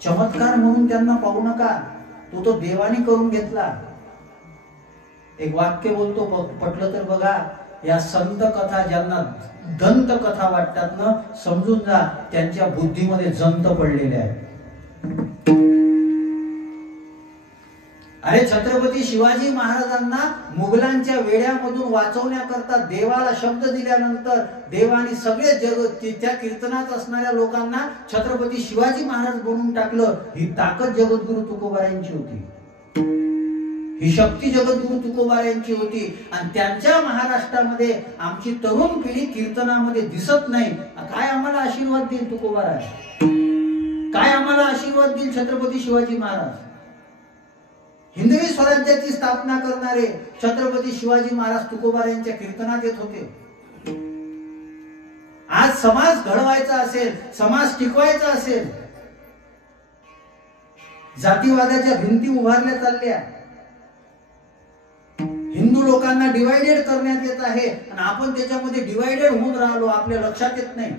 चमत्कार म्हणून त्यांना पाहू नका, तो देवाने करून घेतला. एक वाक्य बोलतो, पटलं तर बघा. या संत कथा ज्यांना दंत कथा वाटतात ना, समजून जा त्यांच्या बुद्धीमध्ये जंत पडलेले आहे. अरे छत्रपती शिवाजी महाराजांना मुघलांच्या वेड्यामधून वाचवण्याकरता देवाला शब्द दिल्यानंतर देवाने सगळे जग त्या कीर्तनात असणाऱ्या लोकांना छत्रपती शिवाजी महाराज बनवून टाकलं. ही ताकद जगद्गुरु तुकोबारायांची होती. ही शक्ती जगद्गुरु तुकोबारायांची होती. आणि त्यांच्या महाराष्ट्रामध्ये आमची तरुण पिढी कीर्तनामध्ये दिसत नाही. काय आम्हाला आशीर्वाद देईल तुकोबाराय? काय आम्हाला आशीर्वाद देईल छत्रपती शिवाजी महाराज? हिंदवी स्वराज्याची स्थापना करणारे छत्रपती शिवाजी महाराज तुकोबारायांच्या कीर्तनात येत होते. आज समाज घडवायचा असेल, समाज टिकवायचा असेल, जातीवादाच्या भिंती उभारल्या चालल्या, हिंदू लोकांना डिवायडेड करण्यात येत आहे आणि आपण त्याच्यामध्ये डिवायडेड होऊन राहिलो. आपल्या लक्षात येत नाही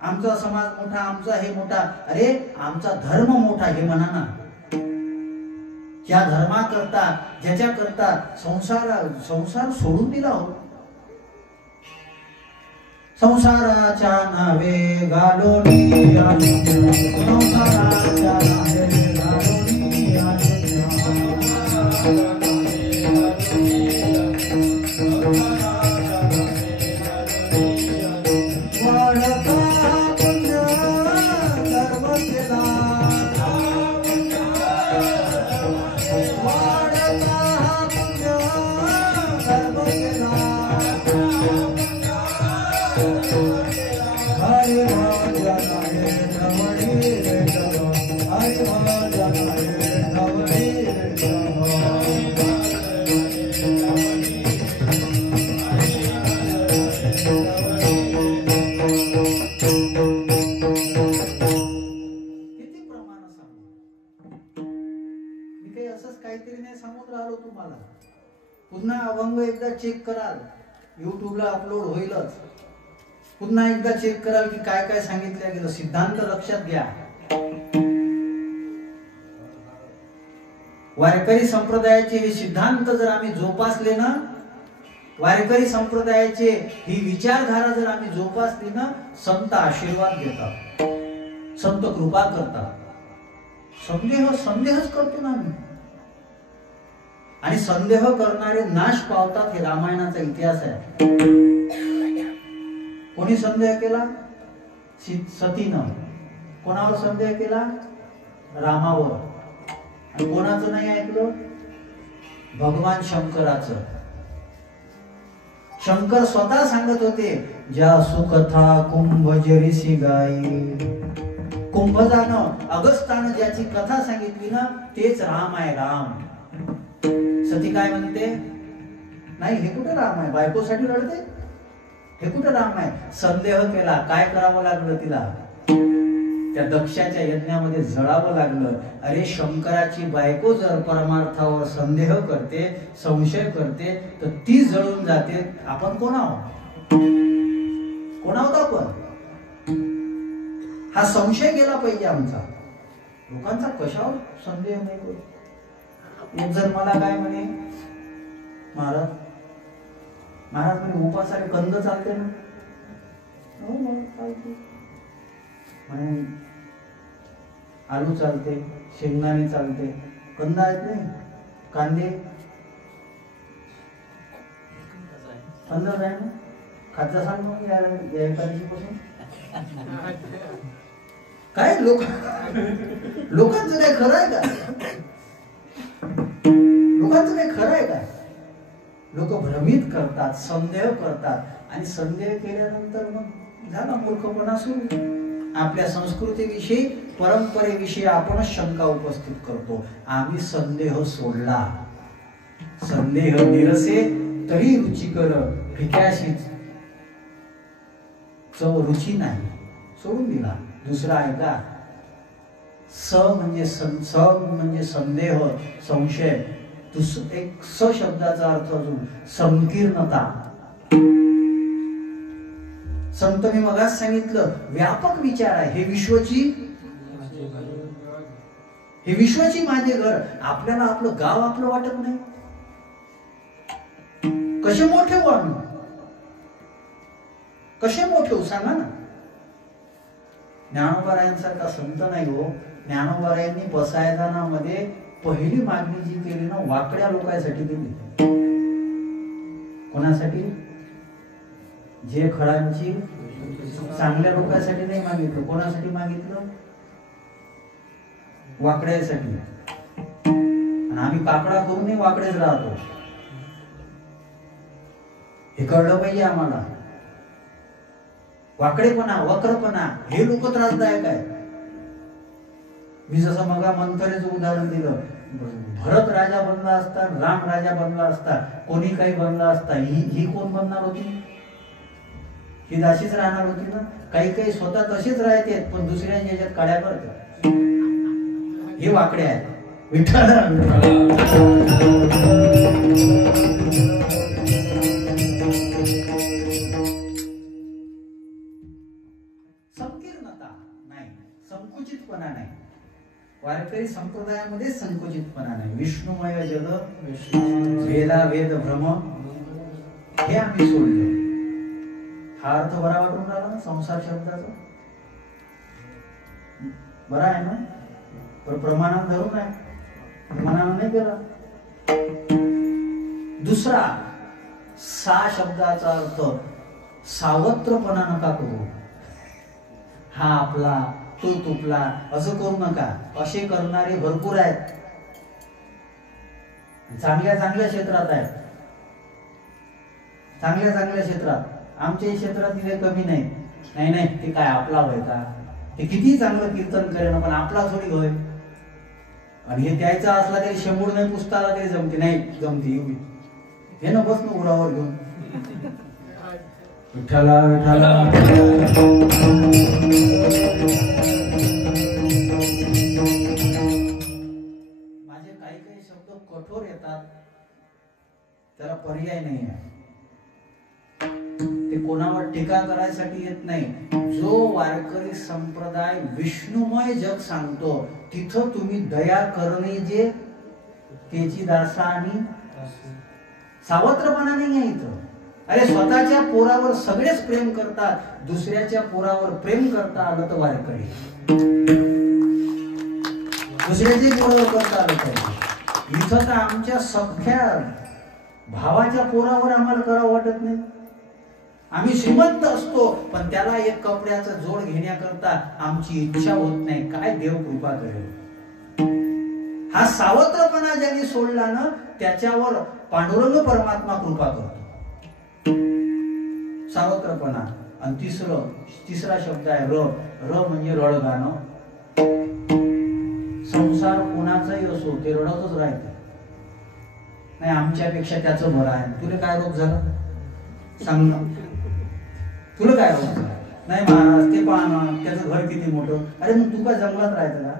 आमचा समाज मोठा, आमचा हे मोठा. अरे आमचा धर्म मोठा हे म्हणा ना. ज्या धर्माकरता, ज्याच्या करता संसार सोडून दिला हो. संसाराच्या नावे गालोनी संसाराच्या नावे गालोनी पुन्हा अभंग एकदा चेक कराल, युट्यूबला अपलोड होईलच. पुन्हा एकदा चेक कराल की काय काय सांगितलं गेलं. सिद्धांत लक्षात घ्या. वारकरी संप्रदायाचे हे सिद्धांत जर आम्ही जोपासले ना, वारकरी संप्रदायाचे ही विचारधारा जर आम्ही जोपासली ना, संत आशीर्वाद देतात, संत कृपा करतात. संदेहच करतो ना आम्ही. आणि संदेह करणारे नाश पावतात. हे रामायणाचा इतिहास आहे. कोणी संदेह केला? सतीनं. कोणावर संदेह केला? रामावर. आणि कोणाचं नाही ऐकलं? भगवान शंकराचं. शंकर स्वतः सांगत होते, ज्या सुकथा कुंभ जरीसी गाई. कुंभजानं, अगस्तानं ज्याची कथा सांगितली ना, तेच राम आहे. राम. सती काय म्हणते? नाही, हे कुठं राम आहे? बायकोसाठी रडते? हे कुठं राम आहे? संदेह केला. काय करावं लागलं तिला? त्या दक्षाच्या यज्ञामध्ये जळावं लागलं. अरे शंकराची बायको जर परमार्थावर संदेह करते, संशय करते, तर ती जळून जाते. आपण कोण आहोत? कोण आहोत आपण? हा संशय गेला पाहिजे आमचा. लोकांचा कशावर संदेह नाही करू. एक जर मला काय म्हणे, महाराज म्हणे उपासाने कंद चालते ना? हो चालते म्हणे. आलू चालते, शेंगदाणे चालते, कंद आहेत नाही? कांदे कंदच आहे ना? खायचं सांग मग या एकादशी पासून. काय लोकांचं काय खरं आहे का? लोकांचं काही खरं आहे काय? लोक भ्रमित करतात, संदेह करतात, आणि संदेह केल्यानंतर मग झाला मूर्खपणा सुरू. आपल्या संस्कृतीविषयी, परंपरेविषयी आपणच शंका उपस्थित करतो. आम्ही संदेह सोडला. संदेह निरसे तरी रुचिकर, फिक्याशीच चव रुची नाही, सोडून दिला. दुसरा ऐका, म्हणजे संदेह, संशय. एक स शब्दाचा अर्थ अजून संकीर्णता. संत मी मगाच सांगितलं, व्यापक विचार आहे. हे विश्वाची माझे घर. आपल्याला आपलं गाव आपलं वाटत नाही. कसे मोठे हो आम्ही, कसे मोठे हो सांगा ना. ज्ञानोबारायांसारखा संत नाही हो. ज्ञानोबारायांनी पसायदानामध्ये पहिली मागणी जी केली ना, वाकड्या लोकांसाठी केली. कोणासाठी? जे खडांची चांगल्या लोकांसाठी नाही मागितलं. कोणासाठी मागितलं? वाकड्यासाठी. आणि आम्ही काकडा करूनही वाकडेच राहतो. हे कळलं पाहिजे आम्हाला. वाकडेपणा, वक्रपणा हे लोक त्रासदायक आहे. मी जसं मग मंथरेचं उदाहरण दिलं, भरत राजा बनला असता, राम राजा बनला असता, कोणी काही बनला असता, ही कोण बनणार होती? ही दाशीच राहणार होती ना. काही काही स्वतः तसेच राहते, पण दुसऱ्यांच्या ह्याच्यात काड्या करतात. हे वाकडे आहेत. विठ्ठल संकीर्णता नाही, संकुचितपणा नाही. वारकरी संप्रदायामध्ये संकुचितपणा नाही. विष्णुमय जग, वेदा वेद भ्रम, हे आम्ही सोडले. हा अर्थ बरा वाटून राहिला ना संसार शब्दाचा? बरा आहे ना? पण प्रमाणात धरून आहे, प्रमाणानं नाही केला. दुसरा, सा शब्दाचा अर्थ सावत्रपणा नका करू. हा आपला, तो तुपला, असं करू नका. असे करणारे भरपूर आहेत, चांगल्या चांगल्या क्षेत्रात आहेत. चांगल्या चांगल्या क्षेत्रात. आमच्या क्षेत्रात दिले कमी नाही. नाही नाही, ते काय आपला होय का? ते किती चांगलं कीर्तन करेन, पण आपला थोडी होय. आणि हे द्यायचा असला तरी शंभूड नाही पुसताला तरी जमते. नाही जमते, हे न बस ना उरावर घेऊन. विठ्ठला विठ्ठला. माझे काही काही शब्द कठोर येतात, त्याला पर्याय नाही आहे. ते कोणावर टीका करायसाठी येत नाही. जो वारकरी संप्रदाय विष्णुमय जग सांगतो, तिथं तुम्ही दया करणे जे त्याची दासा आणि सावत्रपणा नाही आहे इथं. अरे स्वतःच्या पोरावर सगळेच प्रेम करतात, दुसऱ्याच्या पोरावर प्रेम करता आलं तर वारकरी. दुसऱ्याचे पोरावर करता आलं पाहिजे. इथं तर आमच्या सख्या भावाच्या पोरावर आम्हाला करावं वाटत नाही. आम्ही श्रीमंत असतो, पण त्याला एक कपड्याचा जोड घेण्याकरता आमची इच्छा होत नाही. काय देव कृपा करेल. हा सावत्रपणा ज्यांनी सोडला ना, त्याच्यावर पांडुरंग परमात्मा कृपा करतो. सावत्रपणा. आणि तिसरा शब्द आहे र. र म्हणजे रडगाणं. संसार कोणाचाही असो, ते रडतच राहते. नाही आमच्यापेक्षा त्याचं बरं आहे. तुला काय रोग झाला सांग ना. तुला काय रोग झाला? नाही महाराज ते पहा ना, त्याचं घर किती मोठं. अरे मग तू काय जंगलात राहायचं का?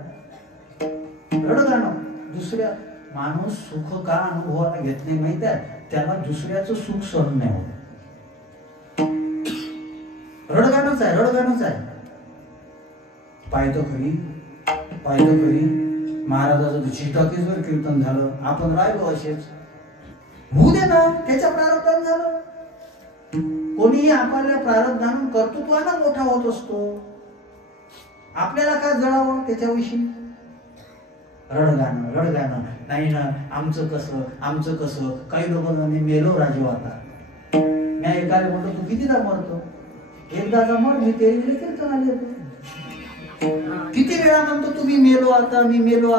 रडगाणं. दुसऱ्या माणूस सुख का अनुभवाला घेत नाही माहित आहे? त्याला दुसऱ्याचं सुख सहन नाही होत. रडगाणंच आहे, रडगाणंच आहे. पाहतो खरी महाराजाचं चिटाकीजवर कीर्तन झालं, आपण राहिलो असेच. होऊ दे ना, त्याच्या प्रारब्धान झालं. कोणीही आपल्या प्रारब्धान कर्तृत्वानं मोठा होत असतो. आपल्याला काय जळावं त्याच्याविषयी? रडगाणं. नाही ना, आमचं कसं. काही लोकांनी मेलो राजीव आता. मी एकाला म्हणतो तू कितीदा मरतो? एकदाचा मर. मी ते कीर्तन आले होते. किती वेळा म्हणतो तुम्ही मेलो आता, मी मेलो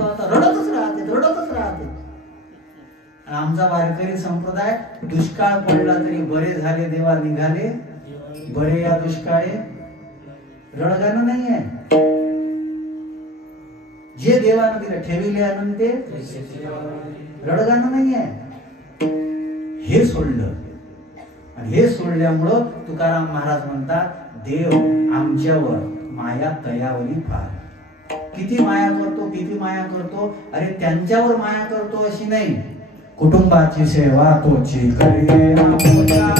आता. रडतच राहते. आमचा वारकरी संप्रदाय दुष्काळ पडला तरी बरे झाले देवा निघाले बरे या दुष्काळे रडगाणं नाही आहे. जे देवानं दिलं ठेविले आनंदे रडगाणं नाही आहे. हे सोडलं आणि हे सोडल्यामुळं तुकाराम महाराज म्हणतात देव आमच्यावर माया तयावरी फार. किती माया करतो किती माया करतो. अरे त्यांच्यावर माया करतो अशी नाही. कुटुंबाची सेवा तोची करिये आमच्या.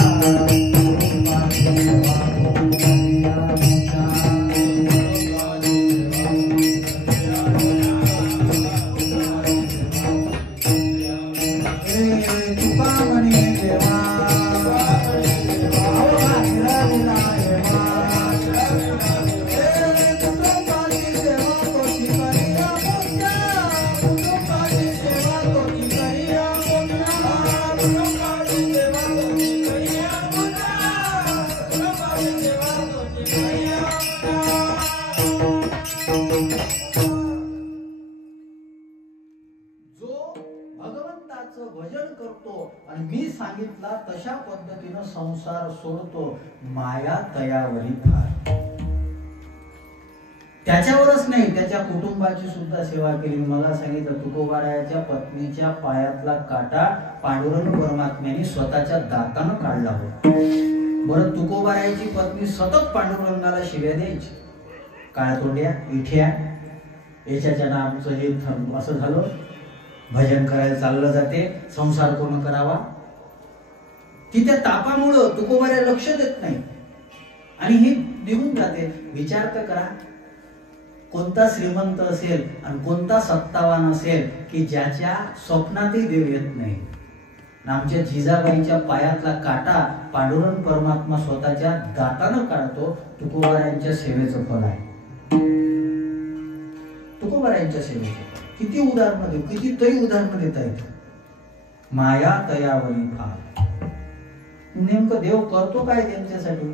भजन करतो आणि मी सांगितला तशा पद्धतीनं संसार सोडतो माया तयावरी फार. त्याच्यावरच नाही त्याच्या कुटुंबाची सुद्धा सेवा केली. मला सांगितलं तुकोबारायाच्या पत्नीच्या पायातला काटा पांडुरंग परमात्म्याने स्वतःच्या दातानं काढला होता. बरं तुकोबारायाची पत्नी सतत पांडुरंगाला शिव्या द्यायची. काळतोंड्या इठ्या याच्याच्या आमचं हे असं झालं. भजन करायला चाललं जाते संसार कोण करावा. ती त्या तापामुळं तुकोबाऱ्या लक्ष देत नाही आणि हे निघून जाते. विचार तर करा कोणता श्रीमंत असेल आणि कोणता सत्तावान असेल की ज्याच्या स्वप्नातही देव येत नाही. आमच्या जिजाबाईच्या पायातला काटा पांडुरंग परमात्मा स्वतःच्या दातानं काढतो. तुकोबाऱ्यांच्या सेवेचं फल आहे. तुकोबाऱ्यांच्या सेवेचं किती उदाहरण देऊ किती तरी उदाहरण देता येत. माया तयावरी फार. नेमकं देव करतो काय त्यांच्यासाठी.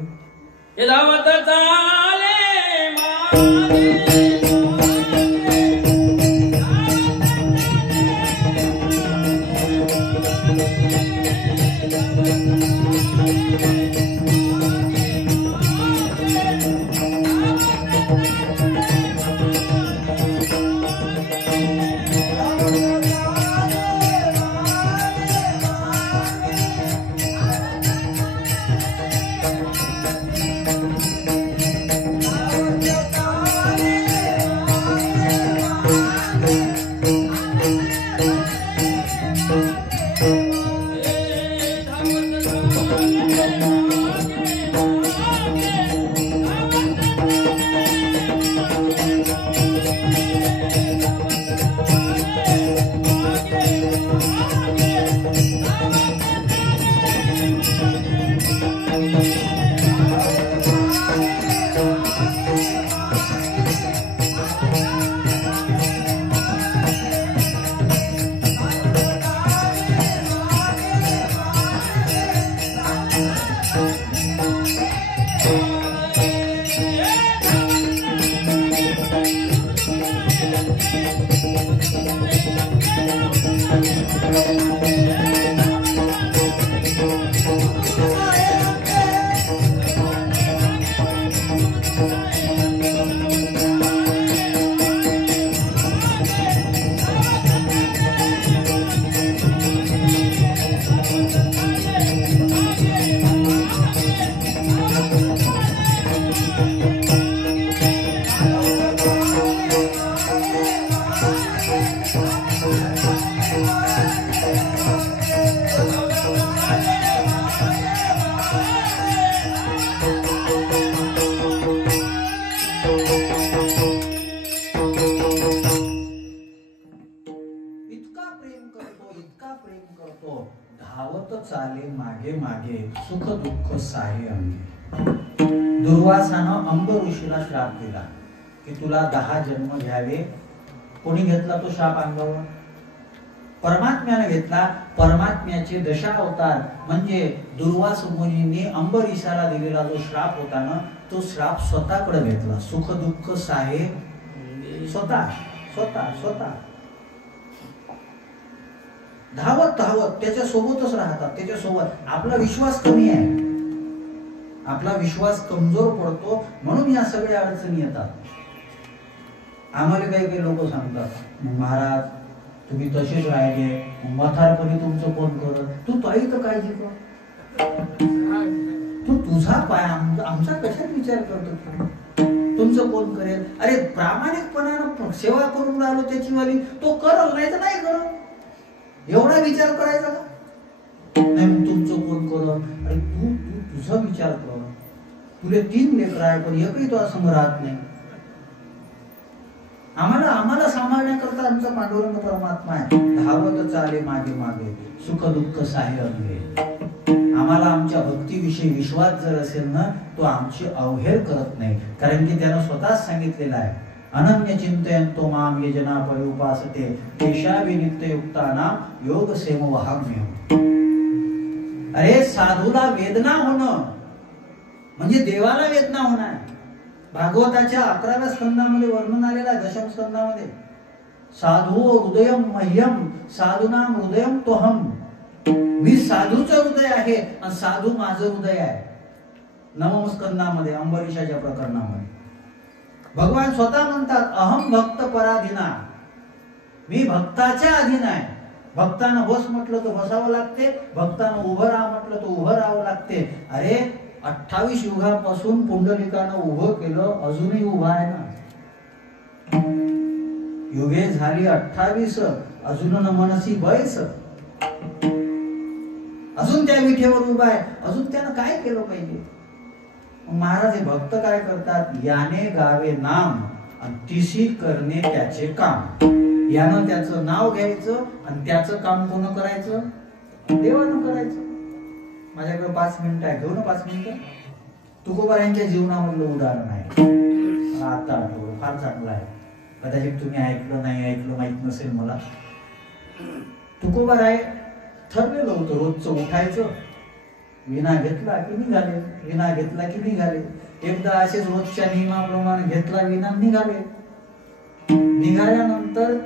सुख दुःख साहे अंगी. दुर्वासानं अंब ऋषीला श्राप दिला की तुला 10 जन्म घ्यावे. कोणी घेतला तो श्राप अंगावर. परमात्म्याने घेतला. परमात्म्याचे दशावतार म्हणजे दुर्वास मुनींनी अंबरीशाला दिलेला जो श्राप होता ना तो श्राप स्वतःकडे घेतला. सुख दुःख साहे स्वतः स्वतः स्वतः धावत धावत त्याच्या सोबतच राहतात, त्याच्यासोबत. आपला विश्वास कमी आहे, आपला विश्वास कमजोर पडतो, म्हणून या सगळ्या अडचणी येतात. आम्हाला काही काही लोक सांगतात, महाराज तुम्ही तसेच राहिले, म्हातारपणी तुमचं कोण करत? तू ताई तर काळजी कर, तू तुझा पाय आमचा कशात विचार करतो? तुमचं कोण करेल? अरे प्रामाणिकपणानं सेवा करून राहिलो त्याची वाली, तो करल नाही तर नाही करल, एवढा विचार करायचा का? नाही तुमचं कोण करल? अरे तू तुझा विचार कर. तुले 3 लेकरं आहे पण एकही तो समोर राहत नाही. आम्हाला सांभाळण्याकरता आमचा पांडुरंग परमात्मा आहे. धावत चाले मागे मागे, सुख दुःख साहे अंगे. आम्हाला आमच्या भक्तीविषयी विश्वास जर असेल ना, तो आमची अवहेर करत नाही. कारण की त्यानं स्वतःच सांगितलेलं आहे, अनन्य चिंतयन्तो माम ये जना पर्युपासते तेषां नित्ययुक्तानां योगक्षेमवहाम्यहम्. अरे साधूला वेदना होणं म्हणजे देवाला वेदना होणार. भागवताच्या 11व्या स्कंदामध्ये वर्णन आलेलं आहे, दशम स्कंदामध्ये. साधू हृदयम मह्यम साधूनाम हृदयम तोहम. मी साधूचं हृदय आहे आणि साधू माझं हृदय आहे. नवम स्कंदामध्ये अंबरीशाच्या प्रकरणामध्ये भगवान स्वतः म्हणतात, अहम भक्त पराधीना. मी भक्ताच्या अधीन आहे. भक्तानं बस म्हटलं तर बसावं लागते, भक्तानं उभं राहा म्हटलं तर उभं राहावं लागते. अरे 28 युगापासून पुंडलिकानं उभं केलं, अजूनही उभा आहे ना. युगे झाली 28, अजून न मनसी बैस. अजून त्या विठेवर उभा आहे, अजून त्यानं काय केलं पाहिजे? महाराज हे भक्त काय करतात, याने गावे नाम आणि तिसी करणे त्याचे काम. यानं त्याचं नाव घ्यायचं आणि त्याचं काम कोण करायचं? देवानं करायचं. माझ्याकडे 5 मिनिटं आहे, घेऊ ना 5 मिनिटं. तुकोबा यांच्या जीवनामधलं उदाहरण आहे. आता आठवलं, फार चांगलं आहे. कदाचित तुम्ही ऐकलं नाही, ऐकलं माहित नसेल मला. तुकोबा राय ठरलेलं होतं, रोजचं उठायचं, विना घेतला की निघाले, विना घेतला की निघाले. एकदा असेच रोजच्या नियमाप्रमाणे घेतला विना, निघाले. निघाल्यानंतर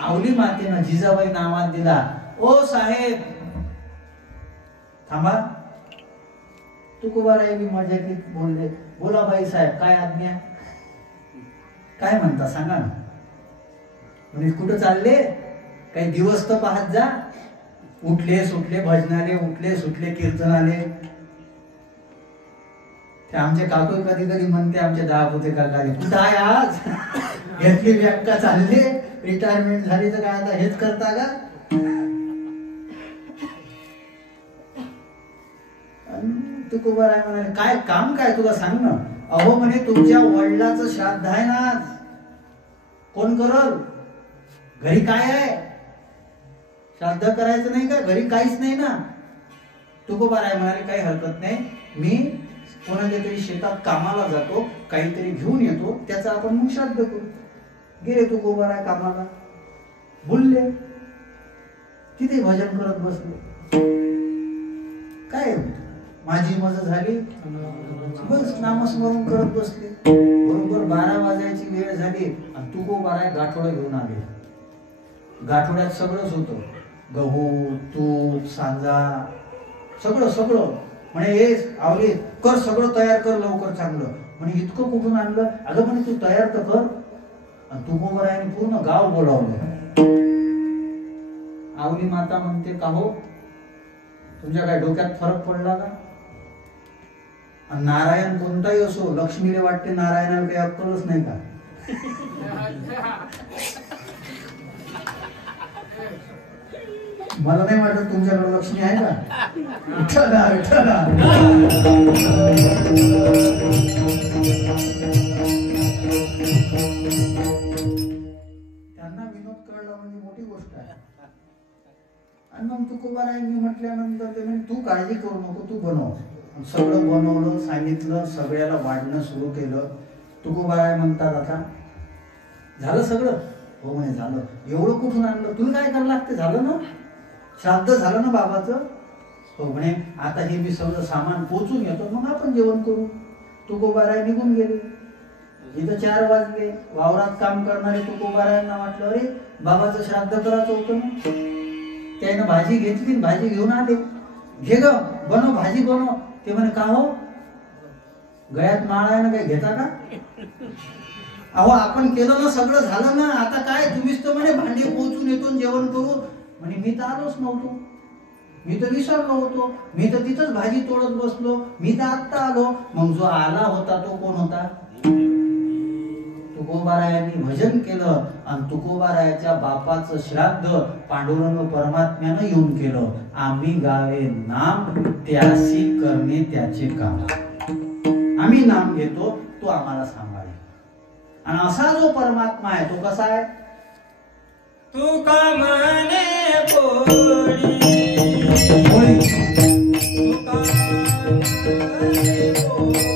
आवली मातेनं जिजाबाई नावात दिला, ओ साहेब थांबा. तुकोबाराय बी मजाकीत बोलले, बोला बाई साहेब काय आज्ञा? काय म्हणता सांगा ना. म्हणजे कुठं चालले? काही दिवस तर पाहत जा. उठले सुटले भजनाले, उठले सुटले कीर्तनाले. ते आमचे काकू कधी कधी म्हणते, आमचे 10 होते काकाले, कुठं आहे आज? घेतली व्याख्या चालले, रिटायरमेंट झाली तर काय आता हेच करता का? तुकोबाराय म्हणाले, काय काम काय तुला सांग ना. अहो म्हणे तुमच्या वडिलाचं श्राद्ध आहे ना आज, कोण करल? घरी काय आहे? श्राद्ध करायचं नाही का? घरी काहीच नाही ना. तुकोबाराय म्हणाले, काही हरकत नाही, मी कोणाच्या तरी शेतात कामाला जातो, काहीतरी घेऊन येतो, त्याचं आपण मग श्राद्ध करू. गेले तुकोबाराय कामाला, बोलले, तिथे भजन करत बसले. काय माझी मजा झाली, बस नामस्मरण करत बसले. बरोबर 12 वाजायची वेळ झाली आणि तुकोबाराय गाठोडं घेऊन आले. गाठोड्यात सगळंच होतं, गहू, तूप, सांजा, सगळं सगळं. म्हणे हे आवले कर, सगळं तयार कर लवकर चांगलं. म्हणे इतकं कुठून आणलं? अगं म्हणे तू तयार तर कर. आणि तुकोबारायाने पूर्ण गाव बोलावलं. आवली माता म्हणते, का हो तुमच्या काय डोक्यात फरक पडला का? नारायण कोणताही असो, लक्ष्मीला वाटते नारायणाला काही अक्कलच नाही का? मला नाही वाटत तुमच्याकडे लक्ष्मी आहे का? विठ्ठला विठ्ठला. त्यांना विनोद कळला म्हणजे मोठी गोष्ट आहे. आणि मग तुकोबारायांनी म्हटल्यानंतर ते म्हणजे तू काळजी करू नको, तू बनव. सगळं बनवलं, सांगितलं, सगळ्याला वाढणं सुरू केलं. तुकोबाराय म्हणतात, आता झालं सगळं? हो म्हणे झालं. एवढं कुठून आणलं? तुला काय करायला लागते? झालं ना, श्राद्ध झालं ना बाबाचं? हो म्हणे आता हे मी सगळं सामान पोचून येतो, मग आपण जेवण करू. तुकोबाराय निघून गेले. इथं 4 वाजले. वावरात काम करणारे तुकोबारायांना वाटलं, अरे बाबाचं श्राद्ध करायचं होतं ना. त्यानं भाजी घेतली, भाजी घेऊन आले. घे ग बनव, भाजी बनव. ते म्हणे का हो, गळ्यात माळ आहे ना, काय घेता का? अहो आपण केलं ना, सगळं झालं ना, आता काय तुम्हीच तर म्हणे भांडे पोचून येतो जेवण करू. म्हणे मी तर आलोच नव्हतो, मी तर विसरलो होतो, मी तर तिथंच भाजी तोडत बसलो, मी तर आत्ता आलो. मग जो आला होता तो कोण होता? तुकोबारायांनी भजन केलं आणि तुकोबारायाच्या बापाचं श्राद्ध पांडुरंग परमात्म्यानं येऊन केलं. आम्ही गावे नाम, त्यासी करणे त्याचे काम. आम्ही नाम घेतो, तो आम्हाला सांभाळे. आणि असा जो परमात्मा आहे तो कसा आहे? तुका म्हणे पोळी, तुका म्हणे पोळी,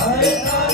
Hare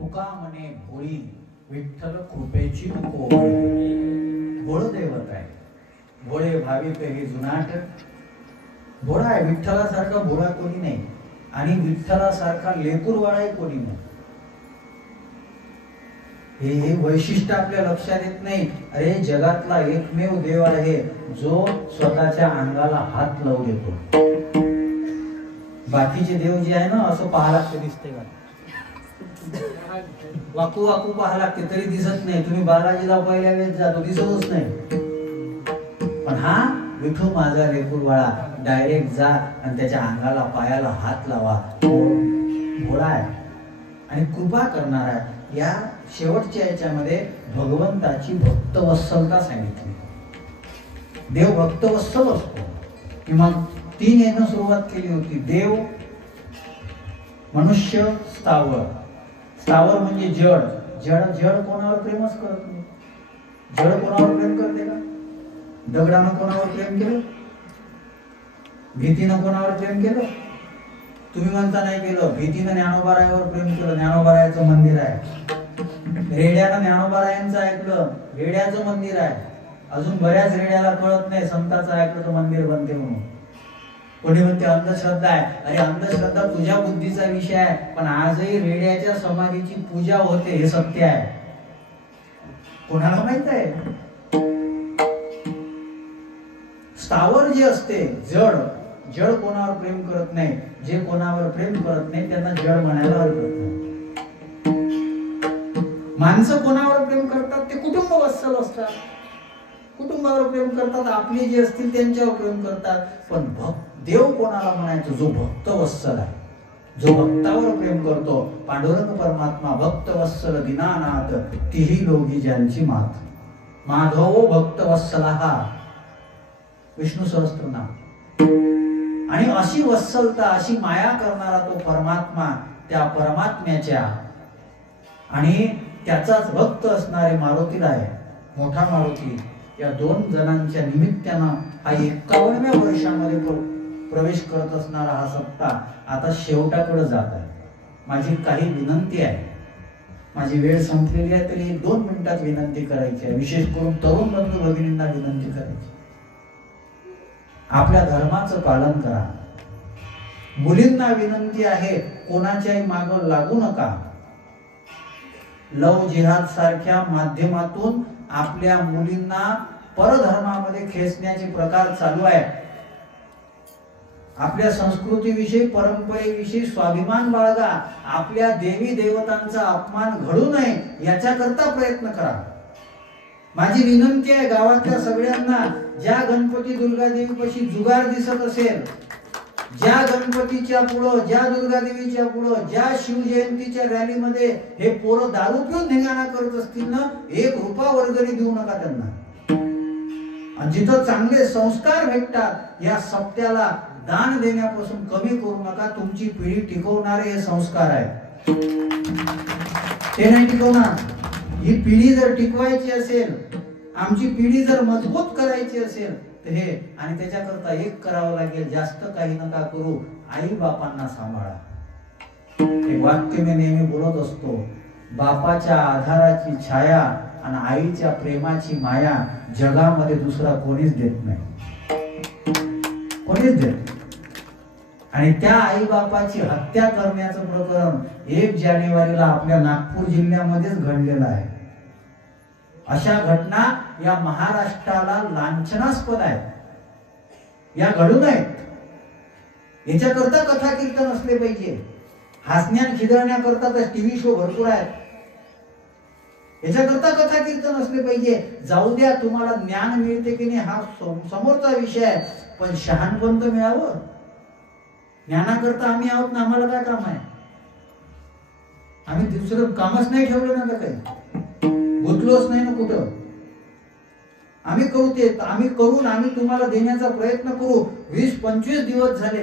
तुका म्हणे भोळी विठ्ठल कृपेची कोवळी. भोळ दैवत आहे, भोळे भाविक हे जुनाट. भोळा आहे, विठ्ठलासारखा भोळा कोणी नाही आणि विठ्ठलासारखा लेकूरवाळाही कोणी नाही. हे वैशिष्ट्य आपल्या लक्षात येत नाही. अरे जगातला एकमेव देव आहे जो स्वतःच्या अंगाला हात लावू देतो. बाकीचे देव जे आहे ना असं पाहायला लागते, दिसते का वाकू वाकू पाहायला लागते तरी दिसत नाही. तुम्ही बालाजीला पहिल्या वेळेस जातो दिसतच नाही. पण हा विठू माझा लेकूरवाळा डायरेक्ट जा आणि त्याच्या अंगाला पायाला हात लावा. भोळा आहे आणि कृपा करणार आहे. या शेवटच्या याच्यामध्ये भगवंताची भक्तवत्सलता सांगितली. देव भक्तवत्सल असतो. की मग 3 यानं सुरुवात केली होती. देव, मनुष्य, स्थावर. स्थावर म्हणजे जड. जड जड कोणावर प्रेमच करत नाही. जड कोणावर प्रेम करते का? दगडानं कोणावर प्रेम केलं? भीतीनं कोणावर प्रेम केलं? तुम्ही म्हणता नाही केलं. भीतीनं ज्ञानोबारायावर प्रेम केलं. ज्ञानोबारायाचं मंदिर आहे. रेड्यानं ज्ञानोबारायांचं ऐकलं. रेड्याचं मंदिर आहे. अजून बऱ्याच रेड्याला कळत नाही संतांचं ऐकलं तर मंदिर बनते म्हणून. कोणी म्हणते अंधश्रद्धा आहे. अरे अंधश्रद्धा तुझ्या बुद्धीचा विषय आहे. पण आजही रेड्याच्या समाधीची पूजा होते हे सत्य आहे. कोणाला माहित आहे? स्थावर जे असते जड, जड कोणावर प्रेम करत नाही. जे कोणावर प्रेम करत नाही त्यांना जड म्हणायला हरकत नाही. माणसं कोणावर प्रेम करतात ते कुटुंब वत्सल असतात. कुटुंबावर प्रेम करतात. आपले जे असतील त्यांच्यावर प्रेम करतात. पण देव कोणाला म्हणायचं? जो भक्त वत्सल आहे, जो भक्तावर प्रेम करतो. पांडुरंग परमात्मा भक्त वत्सल दीनानाथ तिही लोगी ज्यांची मात. माधव भक्त वत्सला विष्णू सहस्त्रनाम. आणि अशी वत्सलता, अशी माया करणारा तो परमात्मा, त्या परमात्म्याच्या आणि त्याचाच भक्त असणारे मारुतीराय, मोठा मारुती, या दोन जणांच्या निमित्तानं हा 51व्या वर्षामध्ये प्रवेश करत असणारा हा सप्ताह आता शेवटाकडे जात आहे. माझी काही विनंती आहे, माझी वेळ संपलेली आहे तरी 2 मिनिटात विनंती करायची आहे. विशेष करून तरुण बंधू भगिनींना विनंती करायची, आपल्या धर्माचं पालन करा. मुलींना विनंती आहे, कोणाच्याही मागं लागू नका. लव जिहाद सारख्या माध्यमातून आपल्या मुलींना परधर्मामध्ये खेचण्याचे प्रकार चालू आहे. आपल्या संस्कृतीविषयी, परंपरेविषयी स्वाभिमान बाळगा. आपल्या देवी देवतांचा अपमान घडू नये याच्याकरता प्रयत्न करा. माझी विनंती आहे गावातल्या सगळ्यांना, ज्या गणपती दुर्गा देवीपाशी जुगार दिसत असेल, ज्या गणपतीच्या पुढं, ज्या दुर्गा देवीच्या पुढं, ज्या शिवजयंतीच्या रॅलीमध्ये हे पोरं दारू पिऊन धिंगाणा करत असतील ना, 1 रुपया वर्गणी देऊ नका त्यांना. आणि जिथं चांगले संस्कार भेटतात या सप्त्याला दान देण्यापासून कमी करू नका. तुमची पिढी टिकवणारे हे संस्कार आहेत, ते नाही टिकवणार. ही पिढी जर टिकवायची असेल, आमची पिढी जर मजबूत करायची असेल तर हे, आणि त्याच्याकरता एक करावं लागेल, जास्त काही नका करू, आई बापांना सांभाळा. एक वाक्य मी नेहमी बोलत असतो, बापाच्या आधाराची छाया आणि आईच्या प्रेमाची माया जगामध्ये दुसरा कोणीच देत नाही, कोणीच देत. आणि त्या आई बापाची हत्या करण्याचं प्रकरण 1 जानेवारीला आपल्या नागपूर जिल्ह्यामध्येच घडलेलं आहे. अशा घटना या महाराष्ट्राला लांछनास्पद आहेत, या घडू नयेत. याच्याकरता कथा कीर्तन असले पाहिजे. हसण्या खिदळण्याकरता तर टीव्ही शो भरपूर आहेत, याच्याकरता कथा कीर्तन असले पाहिजे. जाऊ द्या, तुम्हाला ज्ञान मिळते की नाही हा समोरचा विषय आहे, पण शहाणपण तर मिळावं. ज्ञानाकरता आम्ही आहोत ना, आम्हाला काय काम आहे? आम्ही दुसरं कामच नाही ठेवलं ना, काही गुंतलोच नाही ना कुठं. आम्ही करू ते, आम्ही करून आम्ही तुम्हाला देण्याचा प्रयत्न करू. 20-25 दिवस झाले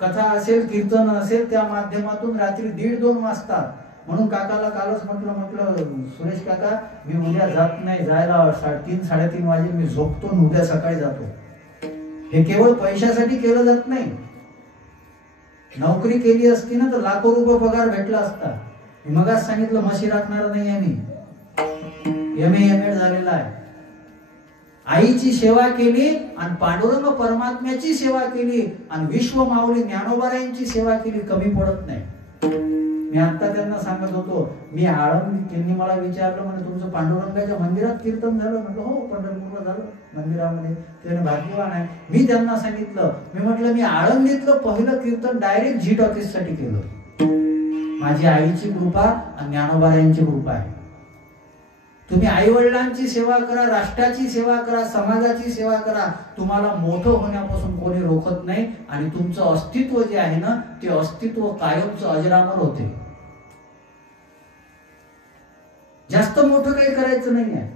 कथा असेल, कीर्तन असेल, त्या माध्यमातून रात्री 1:30-2 वाजता. म्हणून काकाला कालच म्हटलं सुरेश काका, मी उद्या जात नाही, जायला 3-3:30 वाजे मी झोपतो, उद्या सकाळी जातो. हे केवळ पैशासाठी केलं जात नाही. नोकरी केली असती ना तर लाखो रुपये पगार भेटला असता. मगाच सांगितलं, म्हशी राखणार नाही आहे मी, MA झालेला आहे. आईची सेवा केली आणि पांडुरंग परमात्म्याची सेवा केली आणि विश्व माऊली ज्ञानोबारायांची सेवा केली, कमी पडत नाही. मी आता त्यांना सांगत होतो, मी आळंदी, त्यांनी मला विचारलं, म्हणजे तुमचं पांडुरंगाच्या मंदिरात कीर्तन झालं? म्हटलं हो, पंढरपूरला झालं मंदिरामध्ये. त्याने भाग्यवान आहे. मी त्यांना सांगितलं, मी म्हटलं मी आळंदीतलं पहिलं कीर्तन डायरेक्ट झी टॉकीज साठी केलं. माझी आईची कृपा आणि ज्ञानोबारायांची कृपा आहे. तुम्ही आई वडिलांची सेवा करा, राष्ट्राची सेवा करा, समाजाची सेवा करा. तुम्हाला मोठं होण्यापासून कोणी रोखत नाही आणि तुमचं अस्तित्व जे आहे ना, ते अस्तित्व कायमचं अजरामर होते. जास्त मोठं काही करायचं नाही आहे.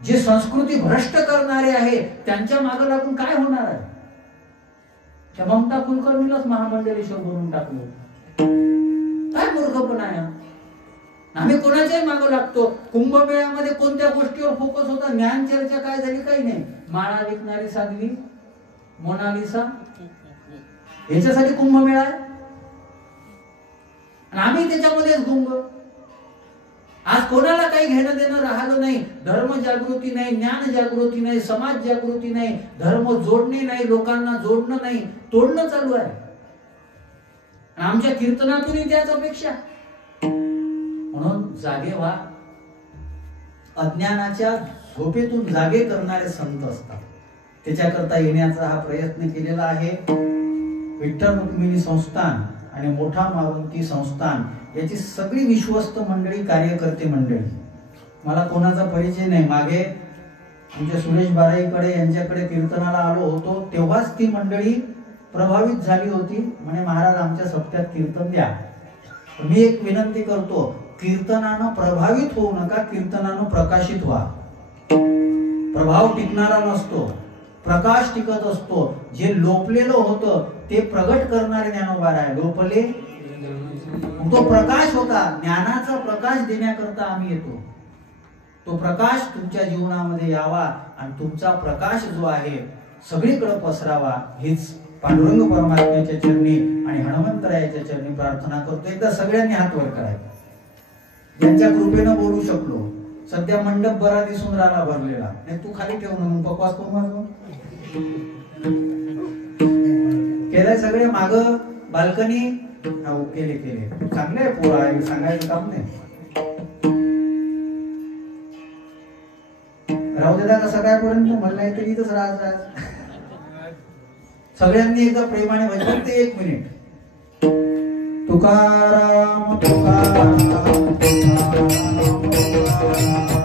जे संस्कृती भ्रष्ट करणारे आहे त्यांच्या मागे लागून काय होणार आहे? त्या ममता कुलकर्णीलाच महामंडलेश्वर बनवून टाकलं. काय मूर्खपणा आहे. आम्ही कोणाच्याही मागे लागतो. कुंभमेळ्यामध्ये कोणत्या गोष्टीवर फोकस होता? ज्ञान चर्चा काय झाली? काही नाही. माळा विकणारी साध्वी मोनालिसा, याच्यासाठी कुंभमेळा आहे आणि आम्ही त्याच्यामध्येच गुंग. आज कोणाला काही घेणं देणं राहिलं नाही. धर्म जागृती नाही, ज्ञान जागृती नाही, समाज जागृती नाही, धर्म जोडणे नाही, लोकांना जोडणं नाही, तोडणं चालू आहे. आमच्या कीर्तनातूनही त्याच अपेक्षा. म्हणून जागे व्हा. अज्ञानाच्या झोपेतून जागे करणारे संत असतात. त्याच्याकरता येण्याचा हा प्रयत्न केलेला आहे. विठ्ठल रुक्मिणी संस्थान आणि मोठा मारुती संस्थान याची सगळी विश्वस्त मंडळी, कार्यकर्ते मंडळी. मला कोणाचा परिचय नाही. मागे आमच्या सुरेश बाराईकडे यांच्याकडे कीर्तनाला आलो होतो तेव्हाच ती मंडळी प्रभावित झाली होती. म्हणे महाराज आमच्या सप्त्यात कीर्तन द्या. मी एक विनंती करतो, कीर्तनानं प्रभावित होऊ नका, कीर्तनानं प्रकाशित व्हा. प्रभाव टिकणारा नसतो, प्रकाश टिकत असतो. जे लोपलेलं होतं ते प्रगट करणारे ज्ञानोबा आहे. लोपले तो प्रकाश होता, ज्ञानाचा प्रकाश देण्याकरता आम्ही येतो. तो प्रकाश तुमच्या जीवनामध्ये यावा आणि तुमचा प्रकाश जो आहे सगळीकडे पसरावा, हीच पांडुरंग परमात्म्याच्या चरणी आणि हनुमंतरायाच्या चरणी प्रार्थना करतो. एकदा सगळ्यांनी हात वर करायचा. ज्यांच्या कृपेनं बोलू शकलो. सध्या मंडप बरा दिसून राहिला भरलेला, नाही तू खाली ठेवू ना, मग पकवास करू माझं केलंय सगळे माग बाल्कनी केले चांगले पोळा सांगायचं काम नाही. राहू दे कसं काय पर्यंत म्हणलंय तर इथंच राहत. सगळ्यांनी एकदा प्रेमाने भजन ते 1 मिनिट. तुकाराम तुकाराम तुकाराम तुकाराम